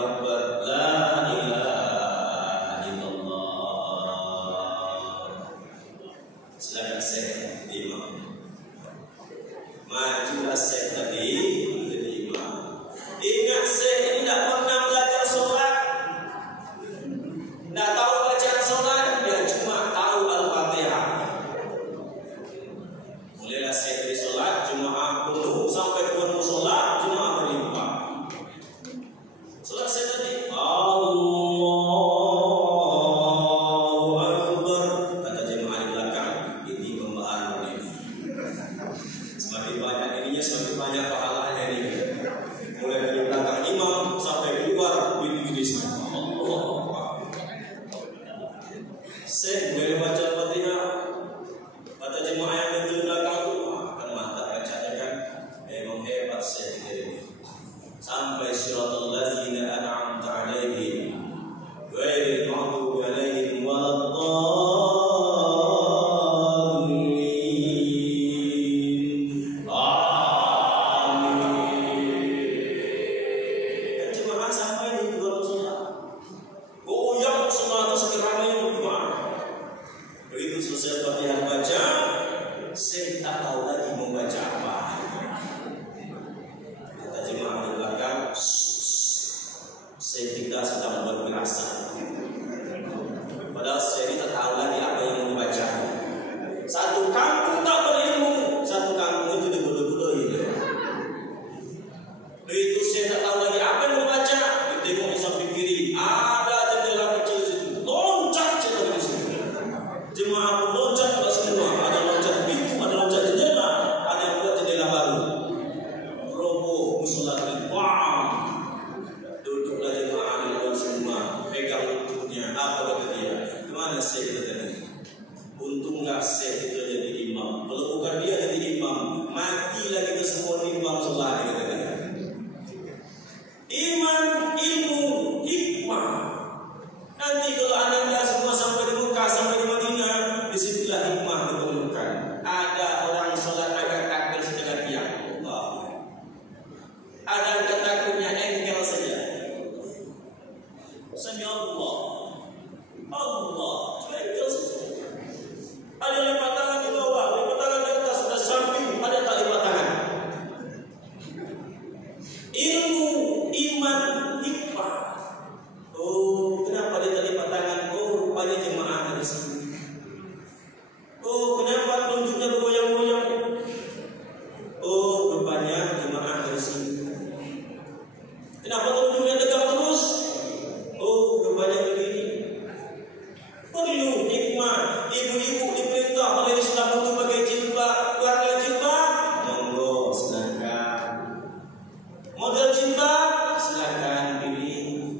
Akbar, la ilaha illallah. Silakan Syekh imam. Majulah Syekh tadi menjadi imam. Ingat Syekh ini tidak pernah belajar sholat, tidak tahu bacaan sholat, dia cuma tahu Al-Fatihah. Mulailah Syekh di sholat, Jumaat penuh sampai keluar musola, Jumaat berlimpah. Sholat Syekh tadi, Allahu Akbar, kata jemaah di belakang, ini pembahasan ini. Semakin banyak ininya, semakin banyak pahalanya ini. Mulai dari belakang imam sampai keluar di sini. Allah. Syekh boleh baca Al-Fatihah. Kata jemaah yang di belakang itu, kan mantap bacanya kan. Memang hebat Syekh ini. Sampai siratal ladzina an'amta 'alaihim ghairil maghdubi 'alaihim waladdallin. Amin. Jemaah sampai di luar sholat. Goyang sholat itu sekeramai jemaah. Begitu selesai Fatihah baca, saya tak tahu lagi mau baca apa. Kata jemaah di belakang, saya tidak sedang berpirasat. Padahal saya ini tak tahu lagi apa yang mau baca. Satu kampung tak berilmu, satu kampung itu dibulu-bulu gitu. Begitu saya tak tahu lagi apa yang mau baca, ditengok di samping kiri ada jendela kecil situ, loncat jendela di situ. Jemaah pun loncat pada semua, ada loncat pintu, ada loncat jendela, ada yang buat jendela baru. Roboh musola ini, wah, duduklah jemaah di luar semua, pegang lututnya, apa kata dia? Kemana Syekh itu tadi? Untunglah Syekh itu jadi imam. Kalau bukan dia jadi imam, matilah kita semua di imam sholat, kata dia. Iman, ilmu, hikmah. Nanti kalau anda semua sampai di Mekah, sampai di Madinah, disitulah hikmah diperlukan. Ada orang sholat agak takbir setengah tiang. Ada angkat takbirnya engkel saja. Sami Allah, engkel saja. Ada lipat tangan di bawah, lipat tangan di atas, ada samping, ada tak lipat tangan. Ilmu, iman, hikmah. Oh, kenapa dia tak lipat tangan? Oh, rupanya jemaah dari sini. Oh, kenapa telunjuknya bergoyang-goyang? Oh, rupanya jemaah dari sini. Kenapa telunjuknya tegak terus? Oh, rupanya begini. Perlu hikmah. Ibu-ibu diperintah oleh Islam untuk pakai jilbab, keluarga jilbab, monggo silakan. Model jilbab silakan pilih.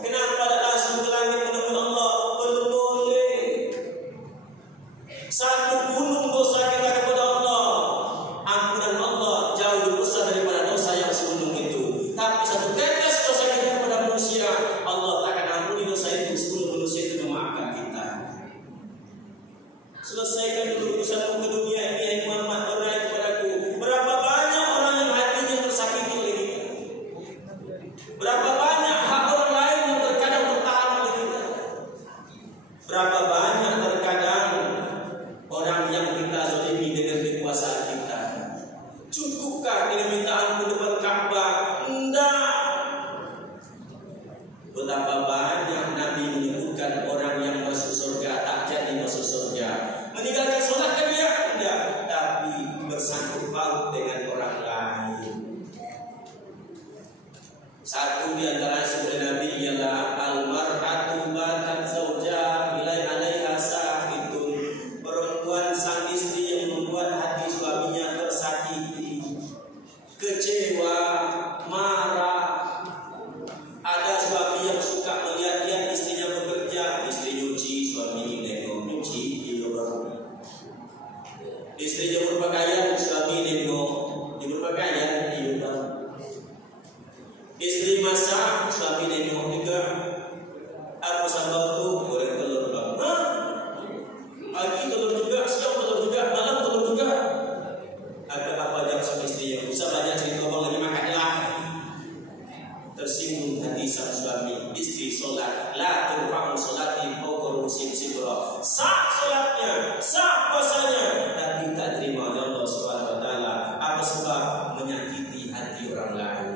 Kenapa tidak langsung ke langit menemui Allah? Belum boleh. Satu gunung dosa kita kepada Allah, ampunan Allah jauh lebih besar daripada dosa yang segunung itu. Tapi satu tetes dosa kita kepada manusia, Allah tak akan ampuni dosa itu sebelum manusia itu memaafkan kita. Selesaikan dulu urusanmu ke dunia ini, hai Muhammad, berikan kepadaku. Berapa banyak orang yang hatinya tersakiti oleh kita? Berapa banyak hak orang lain yang terkadang tertahan oleh kita? Berapa banyak terkadang orang yang kita zalimi dengan kekuasaan kita? Cukupkah dengan minta ampun depan Ka'bah? Enggak. Betapa banyak Nabi menyebutkan orang yang masuk surga tak jadi masuk surga. Meninggalkan sholat kan dia? Enggak. Tapi bersangkut paut dengan orang lain. Satu di antara sebelum Nabi ialah al-mar'atu batat zawja bilai alaiha sa'itun. Perempuan sang istri yang membuat hati suaminya tersakiti, kecewa, marah. Ada suami yang suka melihat istrinya bekerja, istri nyuci, suami nengok nyuci, dia baru. Istri jemur pakaian, suami nengok jemur pakaian, dia baru. Istri masak, suami nengok juga. Aku sambal tu goreng telur bang. Hah? Pagi telur juga, siang telur juga, malam telur juga. Ada apa yang sama istrinya? Usah banyak cerita bang, lagi makanlah. Tersinggung hati sang suami. Istri solat, la turfa'u solati fawqa ru'si sibra. Sah solatnya, sah puasanya, tapi tak terima oleh Allah Subhanahu wa taala. Apa sebab? Menyakiti hati orang lain.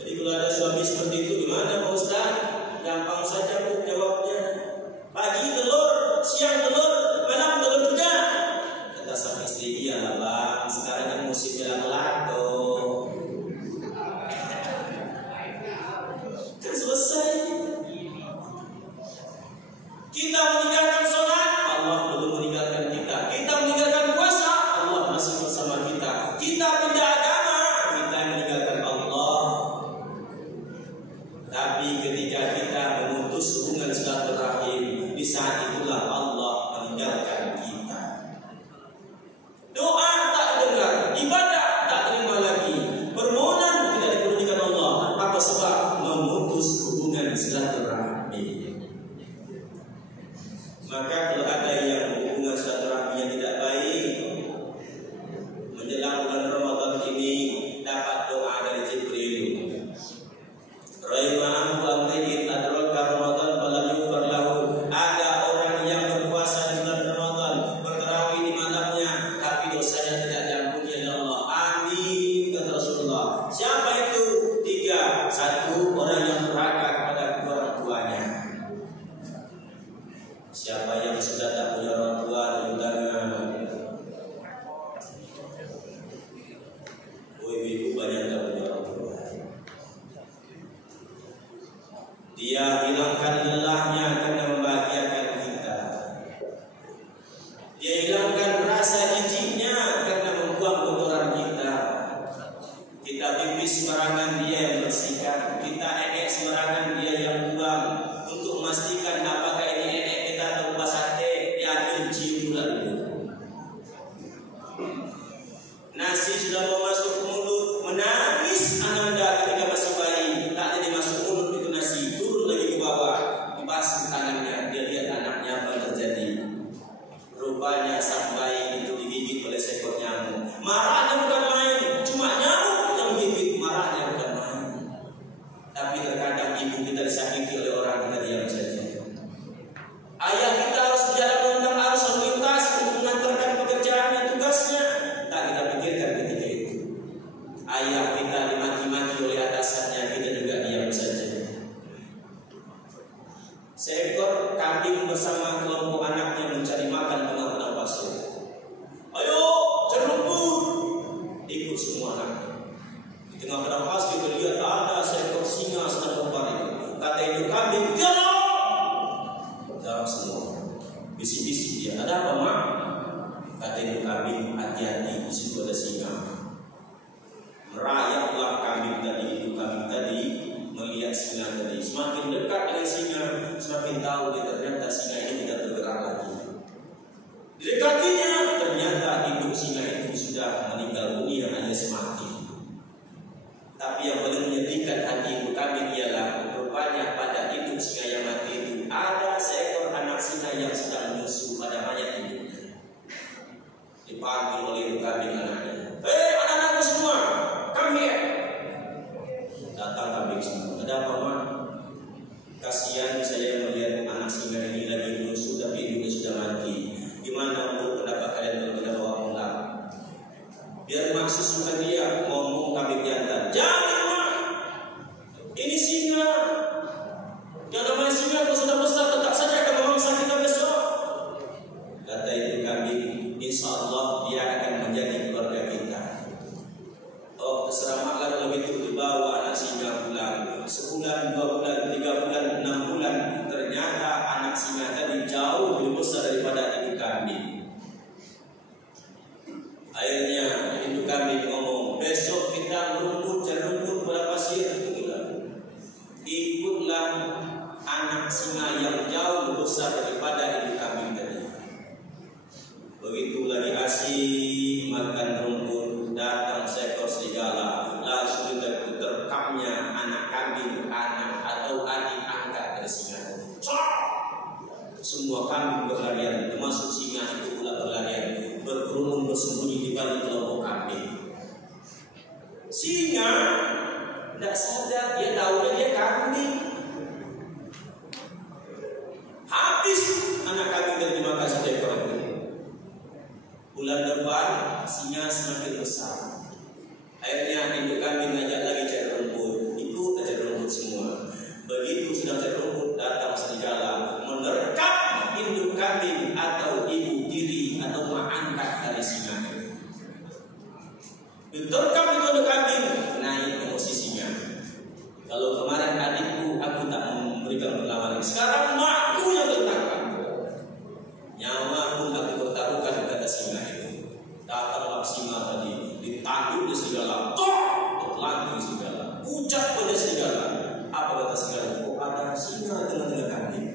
Jadi kalau ada suami seperti itu gimana Pak Ustaz? Gampang saja Bu jawabnya. Pagi telur, siang telur, malam telur juga. Kata sang istri, iyalah Bang, sekarang kan musimnya lato. Kan selesai. Kita meninggalkan sholat, Allah belum meninggalkan kita. Kita meninggalkan puasa, Allah masih bersama kita. Kita pindah agama, kita yang meninggalkan Allah. Tapi ketika kita memutus hubungan silaturahim, di saat itulah Allah meninggalkan kita. Doa tak dengar, ibadah tak terima lagi, permohonan tidak dipenuhi Allah. Apa sebab? Memutus hubungan silaturahmi. Maka kalau ada yang hubungan silaturahmi yang tidak baik, menjelang bulan Ramadan ini dapat doa dari Jibril. Rahimahum wa amrihi adraka Ramadan falam yughfar lahu. Ada orang yang berpuasa di bulan Ramadan, bertarawih di malamnya, tapi dosanya tidak diampuni oleh Allah. Amin kata Rasulullah. Siapa itu? 3. 1. Orang yang durhaka kepada orang tuanya. Siapa yang sudah tak punya orang tua tunjuk tangan. Oh, ibu banyak tak punya orang tua. Dia hilangkan lelahnya karena membahagiakan kita. Dia hilangkan rasa jijiknya karena membuang kotoran kita. Kita pipis sembarangan, dia yang bersihkan. Kita enek sembarangan, dia yang buang. Untuk memastikan apakah ini enek kita atau ubah sate, dia ambil cium dulu. Nasi sudah mau masuk ke mulut, menangis Ananda ketika masih bayi. Tak jadi masuk mulut itu nasi, turun lagi ke bawah, dibasuh tangannya. Dia lihat anaknya apa terjadi. Rupanya sang bayi itu digigit oleh seekor nyamuk. Marahnya bukan main, cuma nyamuk yang menggigit. Marahnya bukan main. Tapi terkadang ibu kita disakiti oleh orang, kita diam saja. Ayah kita harus berjalan melintang arus lalu lintas untuk mengantarkan pekerjaannya, tugasnya. Tak kita pikirkan ketika itu. Ayah kita dimaki-maki oleh atasannya, kita juga diam saja. Seekor kambing bersama kelompok anaknya mencari makan tengah-tengah pasir. Ayo, cerumput! Ikut semua anaknya. Di tengah-tengah pasir kita lihat ada seekor singa sedang berbaring. Kata induk kambing, singa tadi. Semakin dekat dengan singa, semakin tahu dia ternyata singa ini tidak bergerak lagi. Didekatinya, ternyata induk singa itu sudah meninggal dunia alias mati. Tapi yang paling menyedihkan hati ibu kambing ialah rupanya pada induk singa yang mati itu ada seekor anak singa yang sedang menyusu pada mayat induknya. Dipanggil oleh ibu kambing anaknya. Anak-anakku semua, come here. Datang kambing semua. Ada apa, Mak? Kasihan saya melihat anak singa ini lagi menyusu tapi induknya sudah mati. Gimana untuk pendapat kalian kalau kita bawa pulang? Biar Mak susukan dia. Ngomong kambing jantan, jangan Mak, ini singa. Yang namanya singa kalau sudah besar tetap saja akan memangsa kita besok. Kata itu kambing, insya Allah dia akan menjadi keluarga kita. Oh terserah Mak lah kalau begitu. Dibawa anak singa pulang. Sebulan, 2 bulan, 3 bulan, 6 bulan. Ternyata anak singa tadi jauh lebih besar daripada induk kambing. Akhirnya induk kambing ngomong, besok kita merumput, cari rumput pada pasir. Ikutlah anak singa yang jauh lebih besar daripada induk kambing tadi. Begitu lagi asik makan rumput, datang seekor serigala. Langsung diterkamnya anak kambing, anak atau adik angkat dari singa tadi. Semua kambing berlarian, termasuk singa itu pula berlarian, berkerumun bersembunyi di balik kelompok kambing. Singa tidak sadar, dia tahu dia kambing. Habis anak kambing dari dimakan satu ekor itu. Bulan depan singa semakin besar. Akhirnya induk kambing ngajak lagi cari rumput. Ikut cari rumput semua. Begitu sedang cari rumput, datang serigala menerkam induk kambing atau ibu tiri atau mak angkat dari singa. Diterkam itu induk kambing, naik emosi singa. Kalau kemarin adikku aku tak memberikan perlawanan, sekarang makku yang tertangkap. Nyawaku aku bertaruhkan kata singa itu. Datanglah singa tadi, ditanduk di serigala, terlanting serigala, ucap pada serigala. Apa kata serigala? Oh ada singa tengah-tengah kambing.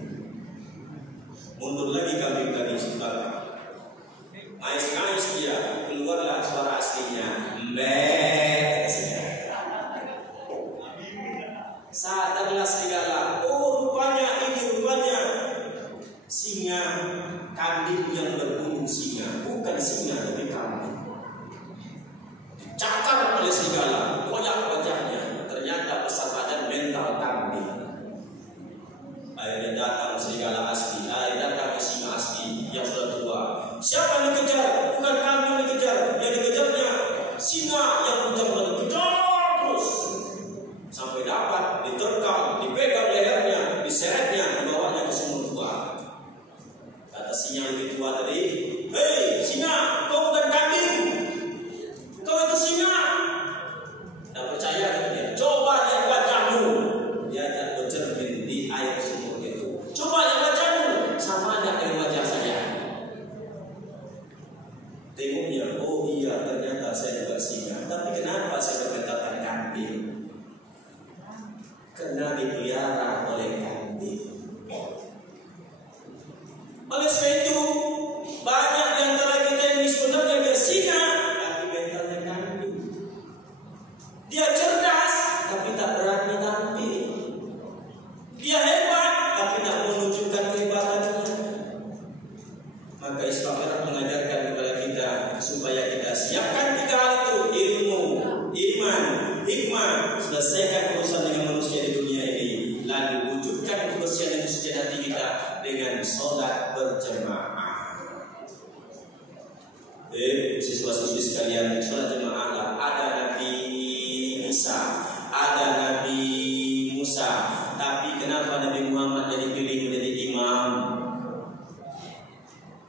Mundur lagi kambing tadi sebentar. Ngais-ngais dia, keluarlah suara aslinya. Mbek, sadarlah serigala. Oh rupanya singa, kambing yang berbulu singa, bukan singa tapi kambing. Dicakar oleh serigala, koyak wajahnya. Ternyata besar badan mental kambing. Akhirnya datang serigala asli, akhirnya datang singa asli yang sudah tua. Siapa yang dikejar? Bukan kambing yang dikejar, yang dikejarnya singa yang kejar dan kejar terus sampai dapat, diterkam, dipegang lehernya, diseretnya, dibawanya ke sumur tua. Kata singa lebih tua tadi, hei singa, kau bukan kambing, kau itu singa. Tak percaya kata dia, coba lihat wajahmu. Dia bercermin di air sumur itu. Coba lihat wajahmu, sama ada dengan wajah saya. Tengoknya, oh iya ternyata saya juga singa. Tapi kenapa saya berkatakan kambing? Karena dipelihara oleh kambing. Oleh sebab itu, banyak di antara kita yang sebenarnya dia singa, tapi mentalnya kambing. Dia cerdas, tapi tak berani tampil. Dia hebat, tapi tak menunjukkan kehebatannya. Maka Islam mengajarkan kepada kita supaya kita siapkan 3 hal itu: ilmu, iman, hikmah. Selesaikan urusan dengan manusia di dunia ini, lalu wujudkan kebersihan dan kesucian hati kita dengan sholat berjamaah. Siswa-siswi sekalian, sholat jamaah ada Nabi Isa, ada Nabi Musa, tapi kenapa Nabi Muhammad jadi pilih menjadi imam?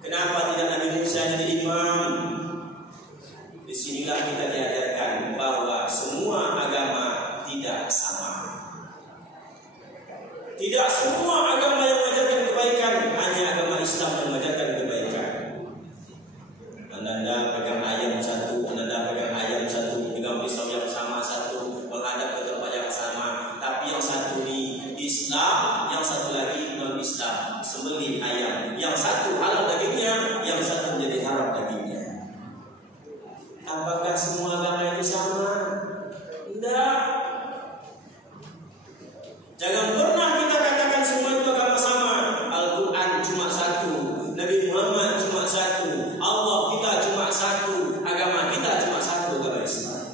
Kenapa tidak Nabi Musa jadi imam? Disinilah kita diajarkan bahwa semua agama tidak sama. Tidak semua agama yang mengajarkan kebaikan, hanya agama Islam yang mengajarkan kebaikan. Anda pegang ayam satu, Anda pegang ayam satu, pegang pisau yang sama satu, menghadap ke tempat yang sama, tapi yang satu ini sembelih ayam. Yang satu halal dagingnya, yang satu menjadi haram dagingnya. Apakah semua agama itu sama? Tidak. Jangan pernah kita katakan semua itu agama sama. Al-Quran cuma satu, Nabi Muhammad cuma satu, Allah kita cuma satu, agama kita cuma satu, agama Islam.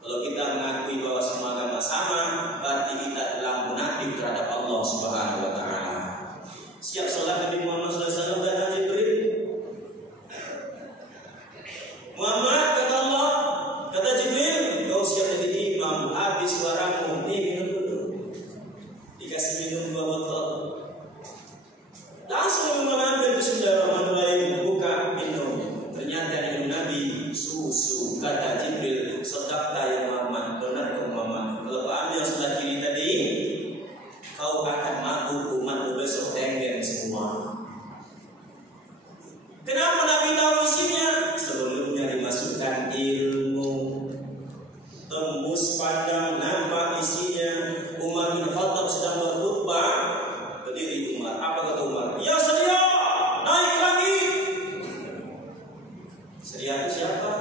Kalau kita mengakui bahwa semua agama sama, berarti kita telah munafik terhadap Allah Subhanahu wa Ta'ala. Siap sholat Nabi Muhammad SAW dan Jibril. Muhammad kata Allah, kata Jibril, kau siap jadi imam, habis suaramu, nih minum dulu. Dikasih minum 2 botol. Langsung mengambil bismillahirrahmanirrahim, buka minum. Ternyata minum Nabi susu. Kata Jibril, sedekah ya Muhammad, benar kau Muhammad. Kalau kau ambil sebelah kiri tadi, kau akan mabuk, umatmu besok tenggen semua. Kenapa Nabi tahu isinya? Sebelumnya dimasukkan ilmu, tembus pandang, nampak isinya. Umar bin Khattab sedang berkhutbah, berdiri Umar. Apa kata Umar? Ya Syariah, naik lagi. Syariah itu siapa?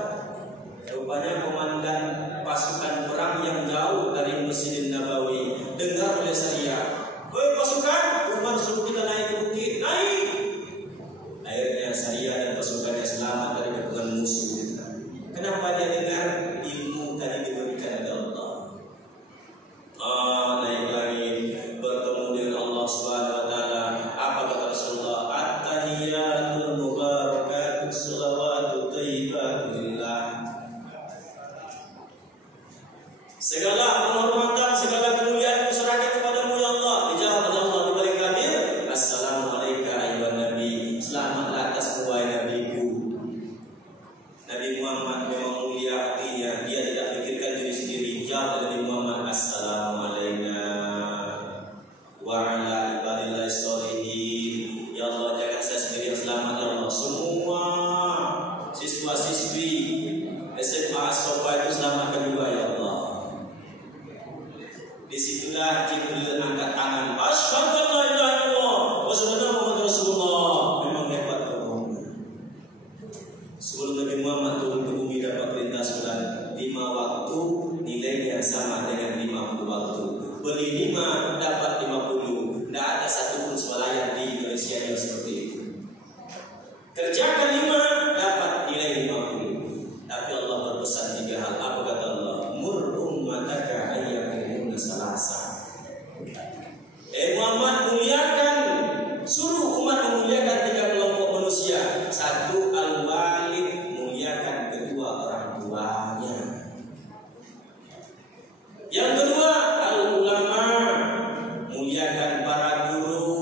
Rupanya komandan pasukan perang yang jauh dari Masjidin Nabawi. Dengar oleh Syariah, "Woi pasukan, Umar suruh kita naik ke bukit." Naik. Akhirnya Syariah dan pasukannya selamat dari kepungan musuh. Kenapa dia dengar? Ilmu tadi diberikan oleh Allah. Naik lagi, bertemu dengan Allah Subhanahu wa Ta'ala. Apa kata Rasulullah? At-tahiyatul mubarakatuh, shalawatu thayyibatulillah. Segala penghormatan, segala kemuliaan serahkan kepadamu ya Allah. Dijawab oleh Allah di balik tabir, Assalamualaikum ayuhan Nabi. Selamatlah atas wahai Nabiku. Nabi Muhammad memang mulia hatinya. Dia tidak pikirkan diri sendiri. Jawab Nabi Muhammad, Assalamualaikum wa ala ibadillahi sholihin. Ya Allah, jangan saya sendiri yang selamat ya Allah. Semua siswa-siswi SMA Asofa itu selamatkan juga ya Allah. Disitulah Jibril angkat tangan. Asyhadu an la ilaha illallah wa asyhadu anna Muhammadar Rasulullah. Memang hebat Allah. Sebelum Nabi Muhammad turun ke bumi dapat perintah sholat 5 waktu, nilainya sama dengan 50 waktu. Beli 5 dapat 50. Tidak ada satupun swalayan di Indonesia yang seperti itu. Kerjakan 5 dapat nilai 50. Tapi Allah berpesan 3 hal. Apa kata Allah? Mur ummataka ayyakumuna salasa. Muhammad muliakan, suruh umat memuliakan 3 kelompok manusia. 1 al-walid, muliakan kedua orang tuanya. Yang kedua al-ulama, muliakan para guru.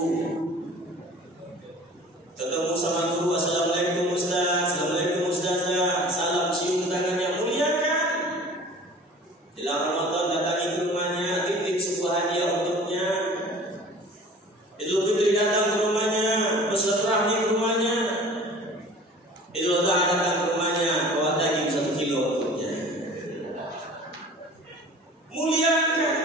Ketemu sama guru, Assalamualaikum Ustaz, Assalamualaikum Ustazah, salam cium tangannya, muliakan. Dalam Ramadan datangi ke rumahnya, titip sebuah hadiah untuknya. Idul Fitri datang ke rumahnya, bersilaturahmi ke rumahnya. Idul Adha datang ke rumahnya, bawa daging 1 kilo untuknya. Muliakan.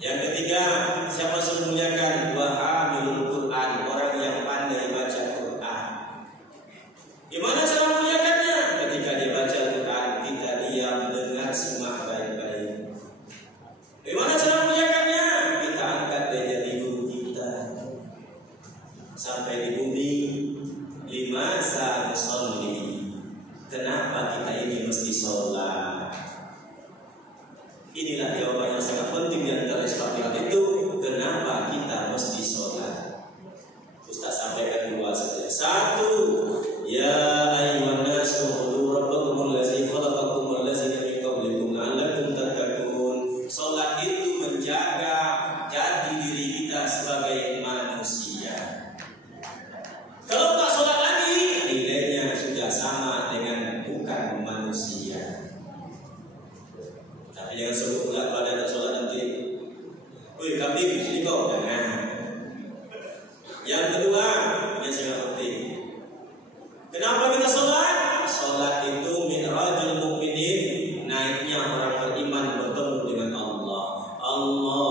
Yang ketiga, siapa suruh muliakan? Wa hamilul Quran, orang yang pandai baca Quran. Gimana cara muliakannya? Ketika dia baca Quran, kita diam, dengar, simak baik-baik. Gimana cara muliakannya? Kita angkat dia jadi guru kita. Sampai di bumi, limasa nusolli. Kenapa kita ini mesti sholat? Inilah jawaban yang sangat penting di antara sebab itu. Kenapa kita mesti sholat? Ustaz sampaikan 2 saja. 1, ya ayyuhan nasu ubudu rabbakumul ladzi khalaqakumul ladzina min qablikum la'allakum tattaqun. Sholat itu menjaga jati diri kita sebagai manusia. Kalau tak sholat lagi, nilainya sudah sama dengan bukan manusia. Tapi jangan sebut pula kalau ada sholat nanti, woi kambing sini kau, jangan. Yang kedua, ini sangat penting. Kenapa kita sholat? Sholat itu mi'rajul mu'minin, naiknya orang beriman bertemu dengan Allah. Allah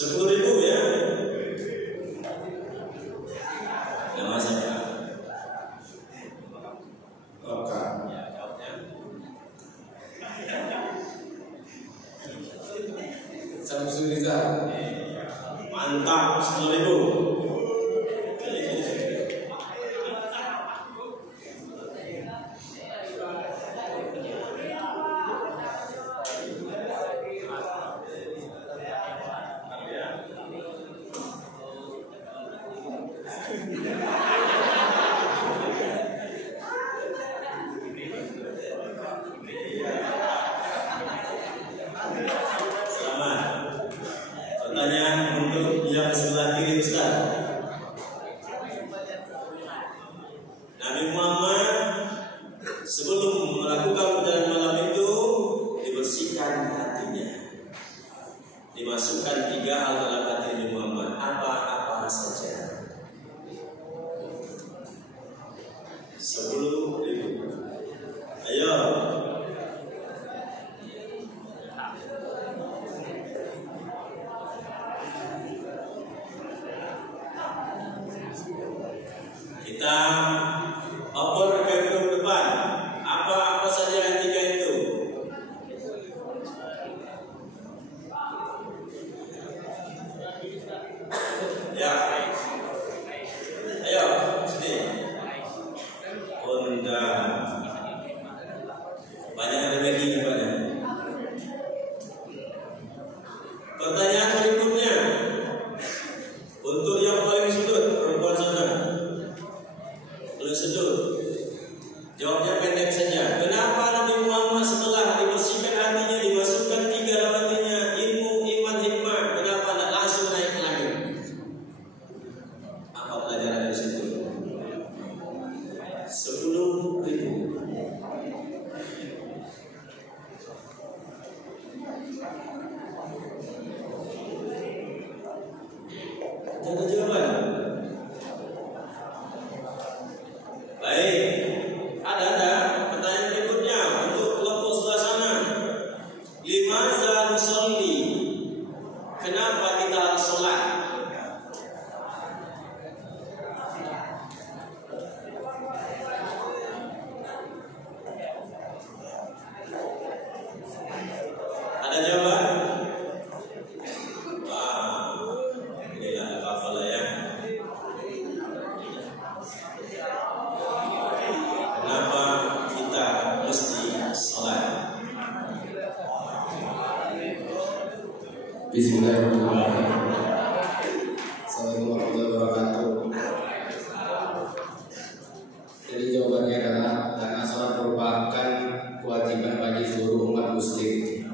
10.000 ya. Nama siapa? Oke. Samsuriza. Mantap, 10.000. Pertanyaan untuk yang sebelah kiri Ustaz. Nabi Muhammad sebelum melakukan perjalanan malam itu dibersihkan hatinya, dimasukkan 3 hal dalam hati Nabi Muhammad. Apa saja? 10.000. Ayo. Kita oper ke grup depan. Apa saja yang 3 itu? Ya. Ayo, sini. Honda. Banyak ada lagi banyak. Pertanyaan berikutnya untuk yang paling sudut, perempuan sana. Sudut. Jawabnya pendek saja. Kenapa Nabi Muhammad setelah dibersihkan hatinya, dimasukkan 3 dalam hatinya, ilmu, iman, hikmah, kenapa tidak langsung naik lagi? Apa pelajaran dari situ? 10.000. Ada jawaban? Baik, ada pertanyaan berikutnya untuk kelompok sebelah sana. Limaza nusolli? Kenapa kita harus sholat? Ada jawaban? Ini ada hafal ya. Kenapa kita mesti sholat? Bismillahirrahmanirrahim. Assalamualaikum warahmatullahi wabarakatuh. Jadi jawabannya adalah karena sholat merupakan kewajiban bagi seluruh umat muslim.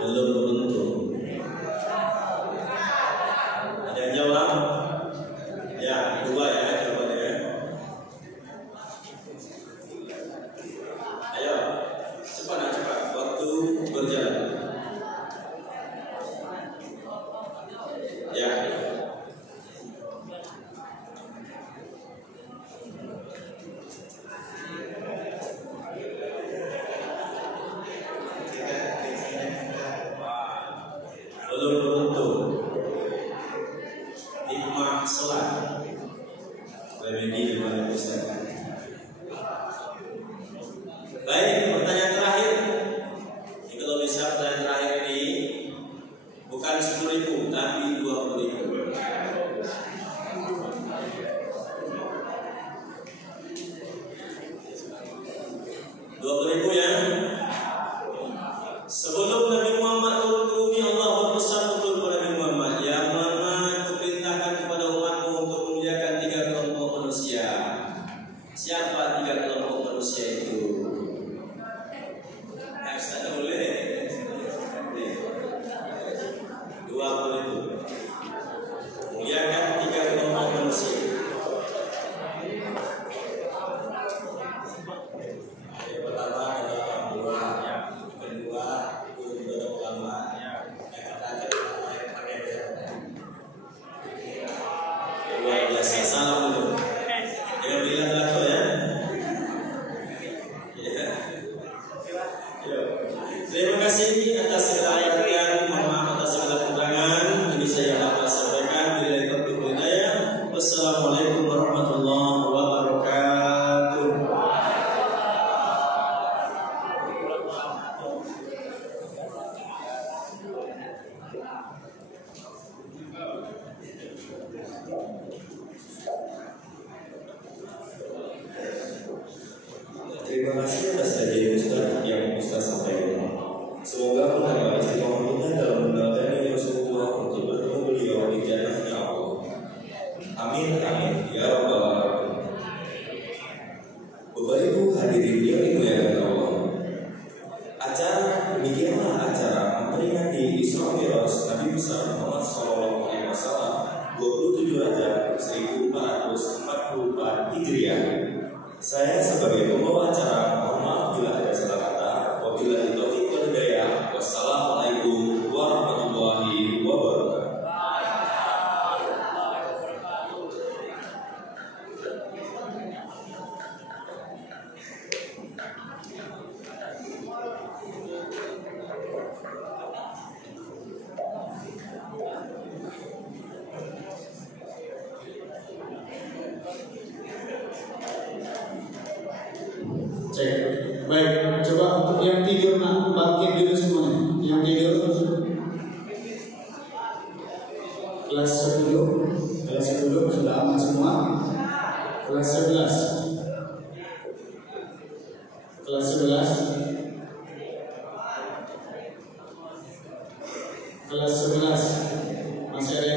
Belum tentu. Ada yang jawab? Ya, 2 ya jawabannya. Ayo, cepat. Waktu Baik, coba untuk yang tidur nak bangkit dulu semuanya. Yang tidur kelas 10 sudah aman semua. Kelas 11 kelas 11 masih ada